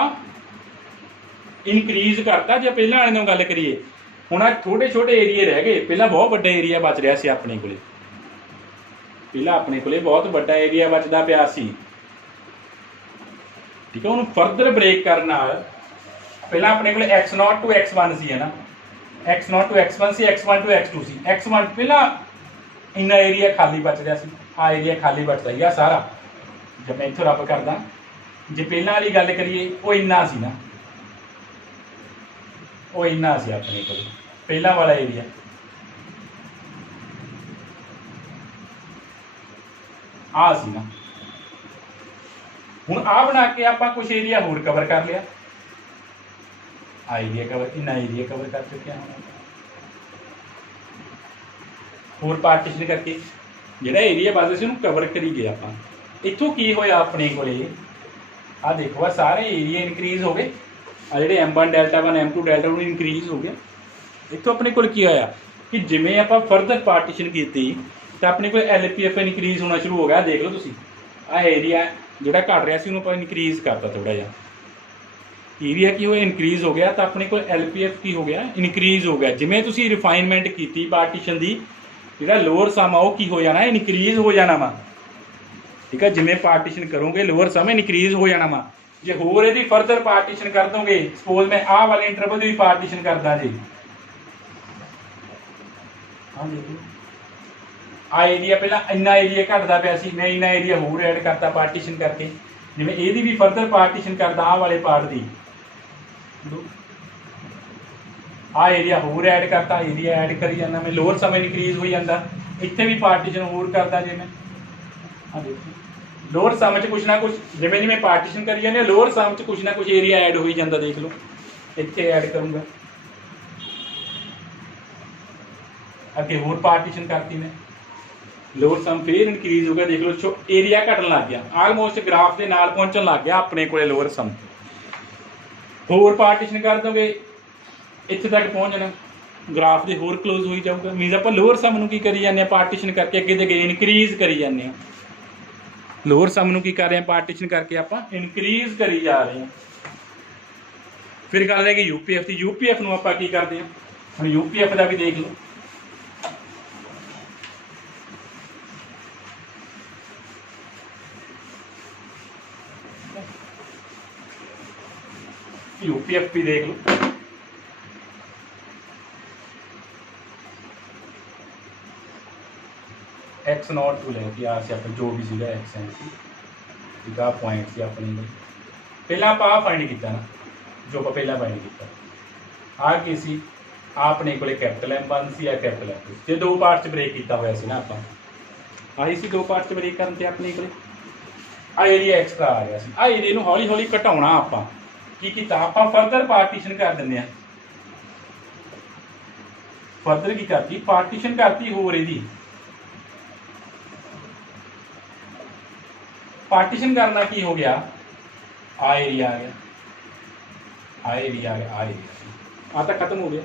ਇਨਕਰੀਜ਼ ਕਰਤਾ। ਜੇ ਪਹਿਲਾਂ ਵਾਲੇ ਨਾਲ ਗੱਲ ਕਰੀਏ, ਹੁਣ ਆ ਛੋਟੇ ਛੋਟੇ ਏਰੀਏ ਰਹਿ ਗਏ, ਪਹਿਲਾਂ ਬਹੁਤ ਵੱਡਾ ਏਰੀਆ ਬਚ ਰਿਹਾ ਸੀ ਆਪਣੇ ਕੋਲੇ, ਪਹਿਲਾਂ ਆਪਣੇ ਕੋਲੇ ਬਹੁਤ ਵੱਡਾ ਏਰੀਆ ਬਚਦਾ ਪਿਆ ਸੀ, ਠੀਕ ਹੈ। ਉਹਨੂੰ ਫਰਦਰ ਬ੍ਰੇਕ ਕਰਨ ਨਾਲ ਪਹਿਲਾਂ ਆਪਣੇ ਕੋਲੇ x0 to x1 ਸੀ, ਹੈ ਨਾ, x0 to x1 C, x1 to x2 C. x1 ਪਹਿਲਾਂ ਇੰਨਾ ਏਰੀਆ ਖਾਲੀ ਬਚ ਰਿਹਾ ਸੀ, ਆ ਏਰੀਆ ਖਾਲੀ ਬਚਦਾ ਹੀ ਆ ਸਾਰਾ। ਜੇ ਮੈਂ ਇੱਥੋਂ ਰੱਬ ਕਰਦਾ, ਜੇ ਪਹਿਲਾਂ ਵਾਲੀ ਗੱਲ ਕਰੀਏ, ਉਹ ਇੰਨਾ ਸੀ ਨਾ, ਉਹ ਇੰਨਾ ਸੀ ਆਪਣੇ ਕੋਲ ਪਹਿਲਾਂ ਵਾਲਾ ਏਰੀਆ। ਆ ਸੀ ਨਾ, ਹੁਣ ਆ ਬਣਾ ਕੇ ਆਪਾਂ ਕੁਛ ਏਰੀਆ ਹੋਰ ਕਵਰ ਕਰ ਲਿਆ, ਆ ਏਰੀਆ ਕਵਰ, ਇੰਨਾ ਏਰੀਆ ਕਵਰ ਕਰ ਚੁੱਕੇ ਹਾਂ ਹੋਰ ਪਾਰਟੀਸ਼ਨ ਕਰਕੇ। ਜਿਹੜਾ ਏਰੀਆ ਬਚਦਾ ਸੀ ਉਹਨੂੰ ਕਵਰ ਕਰੀ ਗਏ ਆਪਾਂ। ਇੱਥੋਂ ਕੀ ਹੋਇਆ ਆਪਣੇ ਕੋਲੇ, ਆ ਦੇਖੋ, ਆ ਸਾਰੇ ਏਰੀਆ ਇਨਕਰੀਜ਼ ਹੋ ਗਏ, ਆ ਜਿਹੜੇ M1 delta 1 M2 delta 1 increase ਹੋ ਗਿਆ। ਇੱਥੋਂ ਆਪਣੇ ਕੋਲ ਕੀ ਹੋਇਆ ਕਿ ਜਿਵੇਂ ਆਪਾਂ ਫਰਦਰ ਪਾਰਟੀਸ਼ਨ ਕੀਤੀ ਤਾਂ ਆਪਣੇ ਕੋਲ LPF ਇਨਕਰੀਜ਼ ਹੋਣਾ ਸ਼ੁਰੂ ਹੋ ਗਿਆ। ਦੇਖ ਲਓ ਤੁਸੀਂ, ਆ ਏਰੀਆ ਜਿਹੜਾ ਘਟ ਰਿਹਾ ਸੀ ਉਹਨੂੰ ਆਪਾਂ ਇਨਕਰੀਜ਼ ਕਰਤਾ, ਥੋੜਾ ਜਿਹਾ ਏਰੀਆ ਕੀ ਹੋਇਆ, ਇਨਕਰੀਜ਼ ਹੋ ਗਿਆ, ਤਾਂ ਆਪਣੇ ਕੋਲ LPF ਕੀ ਹੋ ਗਿਆ, ਇਨਕਰੀਜ਼ ਹੋ ਗਿਆ। ਜਿਵੇਂ ਤੁਸੀਂ ਰਿਫਾਈਨਮੈਂਟ ਕੀਤੀ ਪਾਰਟੀਸ਼ਨ ਦੀ, ਜਿਹੜਾ ਲੋਅਰ ਸਮ ਆ ਉਹ ਕੀ ਹੋ ਜਾਣਾ, ਇਨਕਰੀਜ਼ ਹੋ ਜਾਣਾ ਵਾ, ਠੀਕ ਹੈ। ਜਿਵੇਂ ਪਾਰਟੀਸ਼ਨ ਕਰੋਗੇ ਲੋਅਰ ਸਮ ਇਨਕਰੀਜ਼ ਹੋ ਜਾਣਾ ਵਾ। ਜੇ ਹੋਰ ਇਹਦੀ ਫਰਦਰ ਪਾਰਟੀਸ਼ਨ ਕਰ ਦੋਗੇ, ਸਪੋਜ਼ ਮੈਂ ਆਹ ਵਾਲੇ ਇੰਟਰਵਲ ਦੀ ਵੀ ਪਾਰਟੀਸ਼ਨ ਕਰਦਾ ਜੀ, ਆ ਏਰੀਆ ਪਹਿਲਾਂ ਇੰਨਾ ਏਰੀਆ ਘਟਦਾ ਪਿਆ ਸੀ, ਮੈਂ ਇੰਨਾ ਏਰੀਆ ਹੋਰ ਐਡ ਕਰਤਾ ਪਾਰਟੀਸ਼ਨ ਕਰਕੇ। ਜਿਵੇਂ ਇਹਦੀ ਵੀ ਫਰਦਰ ਪਾਰਟੀਸ਼ਨ ਕਰਦਾ, ਆਹ ਵਾਲੇ ਪਾਰਟ ਦੀ, ਆ ਏਰੀਆ ਹੋਰ ਐਡ ਕਰਤਾ, ਏਰੀਆ ਐਡ ਕਰੀ ਜਾਂਦਾ ਮੈਂ, ਲੋਅਰ ਸਮ ਇਨਕਰੀਜ਼ ਹੋਈ ਜਾਂਦਾ। ਇੱਥੇ ਵੀ ਪਾਰਟੀਸ਼ਨ ਹੋਰ ਕਰਦਾ ਜੇ ਮੈਂ, ਆ ਦੇਖੋ ਲੋਅਰ ਸਮ 'ਚ ਕੁਛ ਨਾ ਕੁਛ, ਜਿਵੇਂ ਜਿਵੇਂ ਪਾਰਟੀਸ਼ਨ ਕਰੀ ਜਾਂਦੇ ਲੋਅਰ ਸਮ 'ਚ ਕੁਛ ਨਾ ਕੁਛ ਏਰੀਆ ਐਡ ਹੋਈ ਜਾਂਦਾ। ਦੇਖ ਲਓ ਇੱਥੇ ਐਡ ਕਰੂੰਗਾ, ਅੱਗੇ ਹੋਰ ਪਾਰਟੀਸ਼ਨ ਕਰਤੀ ਮੈਂ, ਲੋਅਰ ਸਮ ਫੇਰ ਇਨਕਰੀਜ਼ ਹੋ ਗਿਆ। ਦੇਖ ਲਓ ਏਰੀਆ ਘਟਣ ਲੱਗ ਗਿਆ, ਆਲਮੋਸਟ ਗ੍ਰਾਫ ਦੇ ਨਾਲ ਪਹੁੰਚਣ ਲੱਗ ਗਿਆ ਆਪਣੇ ਕੋਲੇ ਲੋਅਰ ਸਮ। ਹੋਰ ਪਾਰਟੀਸ਼ਨ ਕਰ ਦੋਗੇ, ਇੱਥੇ ਤੱਕ ਪਹੁੰਚ ਜਾਣਾ, ਗ੍ਰਾਫ ਦੇ ਹੋਰ ਕਲੋਜ਼ ਹੋਈ ਜਾਊਗਾ। ਮੀਨਸ ਆਪਾਂ ਲੋਅਰ ਸਮ ਨੂੰ ਕੀ ਕਰੀ ਜਾਂਦੇ ਹਾਂ, ਪਾਰਟੀਸ਼ਨ ਕਰਕੇ ਅੱਗੇ ਤੇ ਅੱਗੇ ਇਨਕਰੀਜ਼ ਕਰੀ ਜਾਂਦੇ ਹਾਂ। ਲੋਅਰ ਸਮ ਨੂੰ ਕੀ ਕਰ ਰਹੇ ਹਾਂ, ਪਾਰਟੀਸ਼ਨ ਕਰਕੇ ਆਪਾਂ ਇਨਕਰੀਜ਼ ਕਰੀ ਜਾ ਰਹੇ ਹਾਂ। ਫਿਰ ਗੱਲ ਹੈ ਕਿ UPF ਦੀ, UPF ਨੂੰ ਆਪਾਂ ਕੀ ਕਰਦੇ ਹਾਂ, ਹੁਣ UPF ਦਾ ਵੀ ਦੇਖ ਲਓ। UPF ਵੀ ਦੇਖ ਲਓ, x0 ਤੋਂ ਲੈ ਕੇ ਆ ਸੀ ਆਪਾਂ ਜੋ ਵੀ ਸੀਗਾ xn ਸੀ, ਠੀਕ ਆ ਪੁਆਇੰਟ ਸੀ ਆਪਣੇ ਲਈ। ਪਹਿਲਾਂ ਆਪਾਂ ਆ ਫਾਈਂਡ ਕੀਤਾ ਨਾ, ਜੋ ਆਪਾਂ ਪਹਿਲਾਂ ਫਾਈਂਡ ਕੀਤਾ, ਆ ਕੀ ਸੀ, ਆਪਣੇ ਕੋਲੇ ਕੈਪੀਟਲ M1 ਸੀ, ਆ ਕੈਪੀਟਲ M2 ਜੇ ਦੋ ਪਾਰਟ 'ਚ ਬ੍ਰੇਕ ਕੀਤਾ ਹੋਇਆ ਸੀ ਨਾ ਆਪਾਂ, ਆਹੀ ਸੀ ਦੋ ਪਾਰਟ 'ਚ ਬ੍ਰੇਕ ਕਰਨ ਤੇ ਆਪਣੇ ਕੋਲੇ ਆ ਏਰੀਆ ਐਕਸਟਰਾ ਆ ਗਿਆ ਸੀ। ਆ ਏਰੀਆ ਨੂੰ ਹੌਲੀ ਹੌਲੀ ਘਟਾਉਣਾ ਆਪਾਂ ਕੀ ਕੀਤਾ, ਆਪਾਂ ਫਰਦਰ ਪਾਰਟੀਸ਼ਨ ਕਰ ਦਿੰਦੇ ਆ। ਫਰਦਰ ਕੀ ਕਰਤੀ, ਪਾਰਟੀਸ਼ਨ ਕਰਤੀ ਹੋਰ ਇਹਦੀ। ਪਾਰਟੀਸ਼ਨ ਕਰਨਾ ਕੀ ਹੋ ਗਿਆ, ਆ ਏਰੀਆ ਆ ਗਿਆ, ਆ ਏਰੀਆ ਆ ਗਿਆ, ਆ ਏਰੀਆ, ਆ ਤਾਂ ਖਤਮ ਹੋ ਗਿਆ,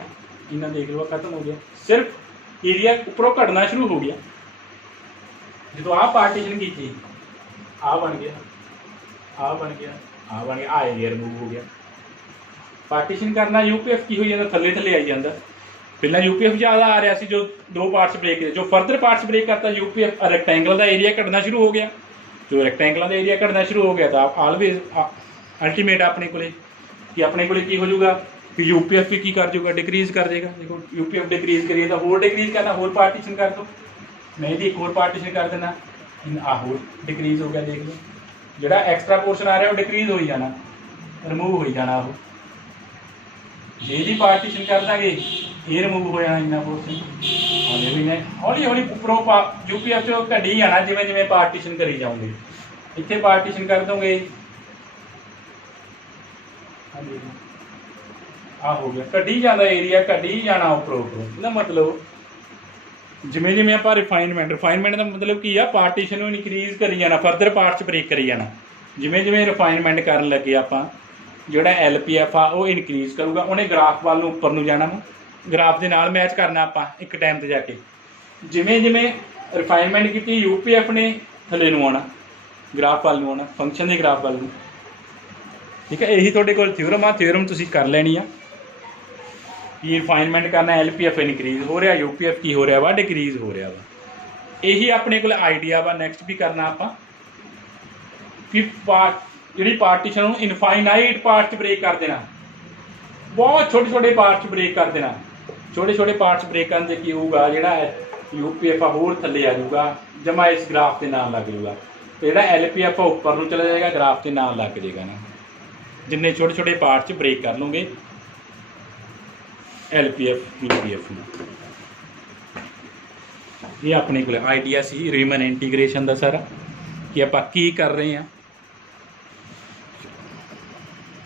ਇਹਨਾਂ ਦੇਖ ਲਓ ਖਤਮ ਹੋ ਗਿਆ। ਸਿਰਫ ਏਰੀਆ ਉੱਪਰੋਂ ਘਟਣਾ ਸ਼ੁਰੂ ਹੋ ਗਿਆ। ਜਦੋਂ ਆ ਪਾਰਟੀਸ਼ਨ ਕੀਤੀ, ਆ ਬਣ ਗਿਆ, ਆ ਬਣ ਗਿਆ, ਆ ਬਣ ਗਿਆ, ਆ ਏਰੀਆ ਰਿਮੂਵ ਹੋ ਗਿਆ। ਪਾਰਟੀਸ਼ਨ ਕਰਨਾ UPF ਕੀ ਹੋਈ ਜਾਂਦਾ, ਥੱਲੇ ਥੱਲੇ ਆਈ ਜਾਂਦਾ। ਪਹਿਲਾਂ UPF ਜ਼ਿਆਦਾ ਆ ਰਿਹਾ ਸੀ ਜੋ ਦੋ ਪਾਰਟਸ ਬ੍ਰੇਕ, ਜੋ ਫਰਦਰ ਪਾਰਟਸ ਬ੍ਰੇਕ ਕਰਤਾ UPF ਰੈਕਟੈਂਗਲ ਦਾ ਏਰੀਆ ਘਟਣਾ ਸ਼ੁਰੂ ਹੋ ਗਿਆ। ਜੋ ਰੈਕਟੈਂਗਲਾਂ ਦਾ ਏਰੀਆ ਘਟਣਾ ਸ਼ੁਰੂ ਹੋ ਗਿਆ ਤਾਂ ਆਲਵੇਜ਼ ਅਲਟੀਮੇਟ ਆਪਣੇ ਕੋਲੇ ਕੀ ਹੋ ਜਾਊਗਾ ਕਿ UPF ਵੀ ਕੀ ਕਰ ਜਾਊਗਾ, ਡਿਕਰੀਜ਼ ਕਰ ਦੇਗਾ। ਦੇਖੋ UPF ਡਿਕਰੀਜ਼ ਕਰੀਏ ਤਾਂ ਹੋਰ ਡਿਕਰੀਜ਼ ਕਰਨਾ, ਹੋਰ ਪਾਰਟੀਸ਼ਨ ਕਰ ਦਿਓ, ਮੈਂ ਇਹਦੀ ਇੱਕ ਹੋਰ ਪਾਰਟੀਸ਼ਨ ਕਰ ਦੇਣਾ, ਆ ਹੋਰ ਡਿਕਰੀਜ਼ ਹੋ ਗਿਆ। ਦੇਖ ਲਓ ਜਿਹੜਾ ਐਕਸਟਰਾ ਪੋਰਸ਼ਨ ਆ ਰਿਹਾ ਉਹ ਡਿਕਰੀਜ਼ ਹੋਈ ਜਾਣਾ, ਰਿਮੂਵ ਹੋਈ ਜਾਣਾ। ਉਹ ਜੇ ਇਹਦੀ ਪਾਰਟੀਸ਼ਨ ਕਰ ਦਾਂਗੇ ਇਹ ਰਿਮੂਵ ਹੋ ਜਾਣਾ ਇੰਨਾ ਪੋਰਸ਼ਨ। ਹਾਲੇ ਵੀ ਨੇ ਹੌਲੀ ਹੌਲੀ ਉੱਪਰੋਂ UPF 'ਚੋਂ ਘਟੀ ਜਾਣਾ ਜਿਵੇਂ ਜਿਵੇਂ ਪਾਰਟੀਸ਼ਨ ਕਰੀ ਜਾਓਗੇ। ਇੱਥੇ ਪਾਰਟੀਸ਼ਨ ਕਰ ਦੋਗੇ, ਆ ਹੋ ਗਿਆ, ਘਟੀ ਜਾਂਦਾ ਏਰੀਆ, ਘਟੀ ਜਾਣਾ ਉੱਪਰੋਂ ਉੱਪਰੋਂ। ਇਹਦਾ ਮਤਲਬ ਜਿਵੇਂ ਜਿਵੇਂ ਆਪਾਂ ਰਿਫਾਈਨਮੈਂਟ ਦਾ ਮਤਲਬ ਕੀ ਆ, ਪਾਰਟੀਸ਼ਨ ਨੂੰ ਇਨਕਰੀਜ਼ ਕਰੀ ਜਾਣਾ, ਫਰਦਰ ਪਾਰਟ 'ਚ ਬ੍ਰੇਕ ਕਰੀ ਜਾਣਾ। ਜਿਵੇਂ ਜਿਵੇਂ ਰਿਫਾਈਨਮੈਂਟ ਕਰਨ ਲੱਗੇ ਆਪਾਂ, ਜਿਹੜਾ LPF ਆ ਉਹ ਇਨਕਰੀਜ਼ ਕਰੂਗਾ, ਉਹਨੇ ਗ੍ਰਾਫ ਵੱਲ ਨੂੰ ਉੱਪਰ ਨੂੰ ਜਾਣਾ ਵਾ, ਗ੍ਰਾਫ ਦੇ ਨਾਲ ਮੈਚ ਕਰਨਾ ਆਪਾਂ ਇੱਕ ਟਾਈਮ 'ਤੇ ਜਾ ਕੇ। ਜਿਵੇਂ ਜਿਵੇਂ ਰਿਫਾਈਨਮੈਂਟ ਕੀਤੀ UPF ਨੇ ਥੱਲੇ ਨੂੰ ਆਉਣਾ, ਗ੍ਰਾਫ ਵੱਲ ਨੂੰ ਆਉਣਾ, ਫੰਕਸ਼ਨ ਦੇ ਗ੍ਰਾਫ ਵੱਲ ਨੂੰ। ठीक है। यही थोड़े कोल थ्योरम आ, थ्योरम तुसीं कर लैनी आ कि रिफाइनमेंट करना LPF इनक्रीज हो रहा, UPF की हो रहा वा, डिक्रीज हो रहा वा। यही अपने को आइडिया वा। नैक्सट भी करना आप कि जी पार्टीशन इनफाइनाइट पार्ट ब्रेक कर देना, बहुत छोटे छोटे पार्ट ब्रेक कर देना। छोटे छोटे पार्ट्स ब्रेक करने की होगा जोड़ा UPF होर थले आ जाऊगा, जमा इस ग्राफ के नाम लग जाऊगा, तो जो LPF उपर को चला जाएगा, ग्राफ के नाम लग जाएगा ना। जिन्ने छोटे छोटे पार्ट ब्रेक कर लोगे LPF UPF में। ये अपने को आइडिया सी रीमन इंटीग्रेशन का सारा कि आप की कर रहे हैं।